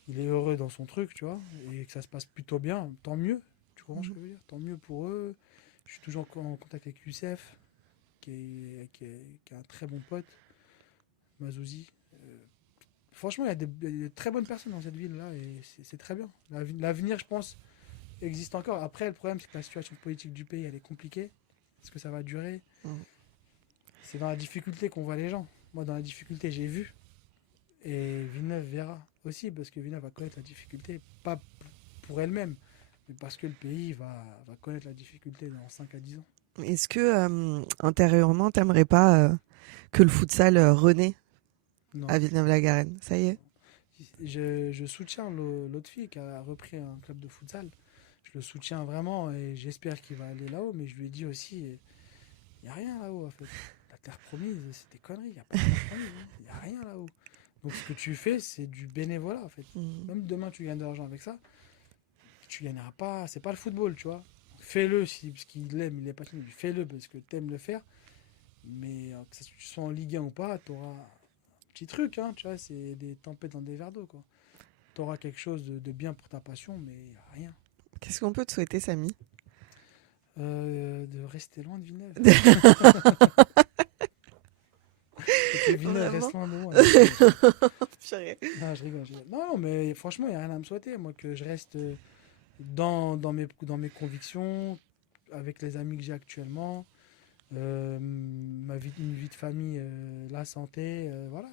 il est heureux dans son truc, tu vois, et que ça se passe plutôt bien. Tant mieux. Tu comprends ce Mhm. que je veux dire? Tant mieux pour eux. Je suis toujours en contact avec Youssef, qui est un très bon pote, Mazouzi. Franchement, il y a de très bonnes personnes dans cette ville-là et c'est très bien. L'avenir, je pense, existe encore. Après, le problème, c'est que la situation politique du pays, elle est compliquée. Est-ce que ça va durer? Mhm. C'est dans la difficulté qu'on voit les gens. Moi, dans la difficulté, j'ai vu. Et Villeneuve verra aussi, parce que Villeneuve va connaître la difficulté, pas pour elle-même, mais parce que le pays va connaître la difficulté dans 5 à 10 ans. Est-ce que intérieurement, t'aimerais pas que le futsal renaît Non. à Villeneuve-la-Garenne? Ça y est? Je soutiens l'autre fille qui a repris un club de futsal. Je le soutiens vraiment et j'espère qu'il va aller là-haut, mais je lui ai dit aussi, il n'y a rien là-haut en fait. La terre promise, c'est des conneries, il n'y a pas de terre promise, il n'y a rien là-haut. Donc ce que tu fais, c'est du bénévolat en fait. Mhm. Même demain tu gagnes de l'argent avec ça, tu gagneras pas, c'est pas le football, tu vois. Fais-le si parce qu'il l'aime, il est passionné, fais-le parce que tu aimes le faire, mais que tu sois en Ligue 1 ou pas, tu auras petits trucs, hein, tu vois, c'est des tempêtes dans des verres d'eau, quoi. Tu auras quelque chose de bien pour ta passion, mais y a rien. Qu'est-ce qu'on peut te souhaiter, Samy? De rester loin de Villeneuve. Et que Villeneuve Vraiment? reste loin de moi. Purée. Non, je rigole, je rigole. Non, non, mais franchement, il n'y a rien à me souhaiter. Moi, que je reste dans mes convictions, avec les amis que j'ai actuellement, une vie de famille, la santé, voilà.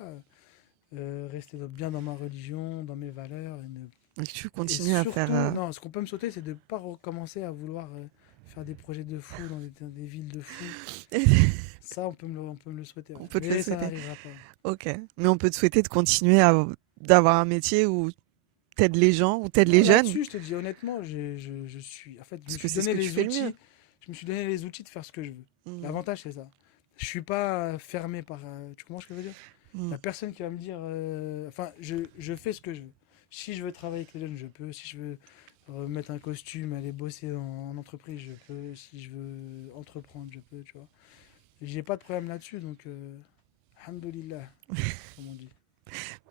Bien dans ma religion, dans mes valeurs. Et que tu Et continues à surtout, faire. non, ce qu'on peut me sauter, c'est de ne pas recommencer à vouloir faire des projets de fou dans des villes de fou. Ça, on peut me le souhaiter. On peut te Mais le ça souhaiter. n'arrivera pas. Ok. Mais on peut te souhaiter de continuer d'avoir un métier où t'aides les gens, où t'aides les Non, jeunes. là-dessus, je te dis honnêtement, je suis. En fait, Parce que c'est ce que tu fais le mieux. je me suis donné les outils de faire ce que je veux. Mm. L'avantage, c'est ça. Je suis pas fermé par. Tu comprends ce que je veux dire? Il n'y Mm. a personne qui va me dire. Enfin, je fais ce que je veux. Si je veux travailler avec les jeunes, je peux. Si je veux mettre un costume, aller bosser en entreprise, je peux. Si je veux entreprendre, je peux, tu vois. J'ai pas de problème là-dessus, donc. Alhamdoulilah, comme on dit.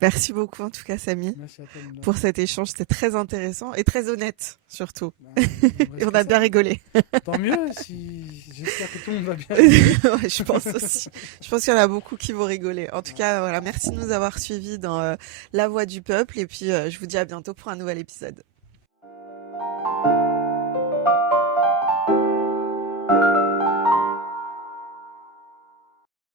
Merci beaucoup, en tout cas, Samy, Merci à toi, Mouna. pour cet échange. C'était très intéressant et très honnête, surtout. Bah, Et on reste a que bien ça. rigolé. Tant mieux, si j'espère que tout le monde va bien. Ouais, je pense aussi. Je pense qu'il y en a beaucoup qui vont rigoler. En tout cas, voilà, merci de nous avoir suivis dans La Voix du Peuple. Et puis, je vous dis à bientôt pour un nouvel épisode.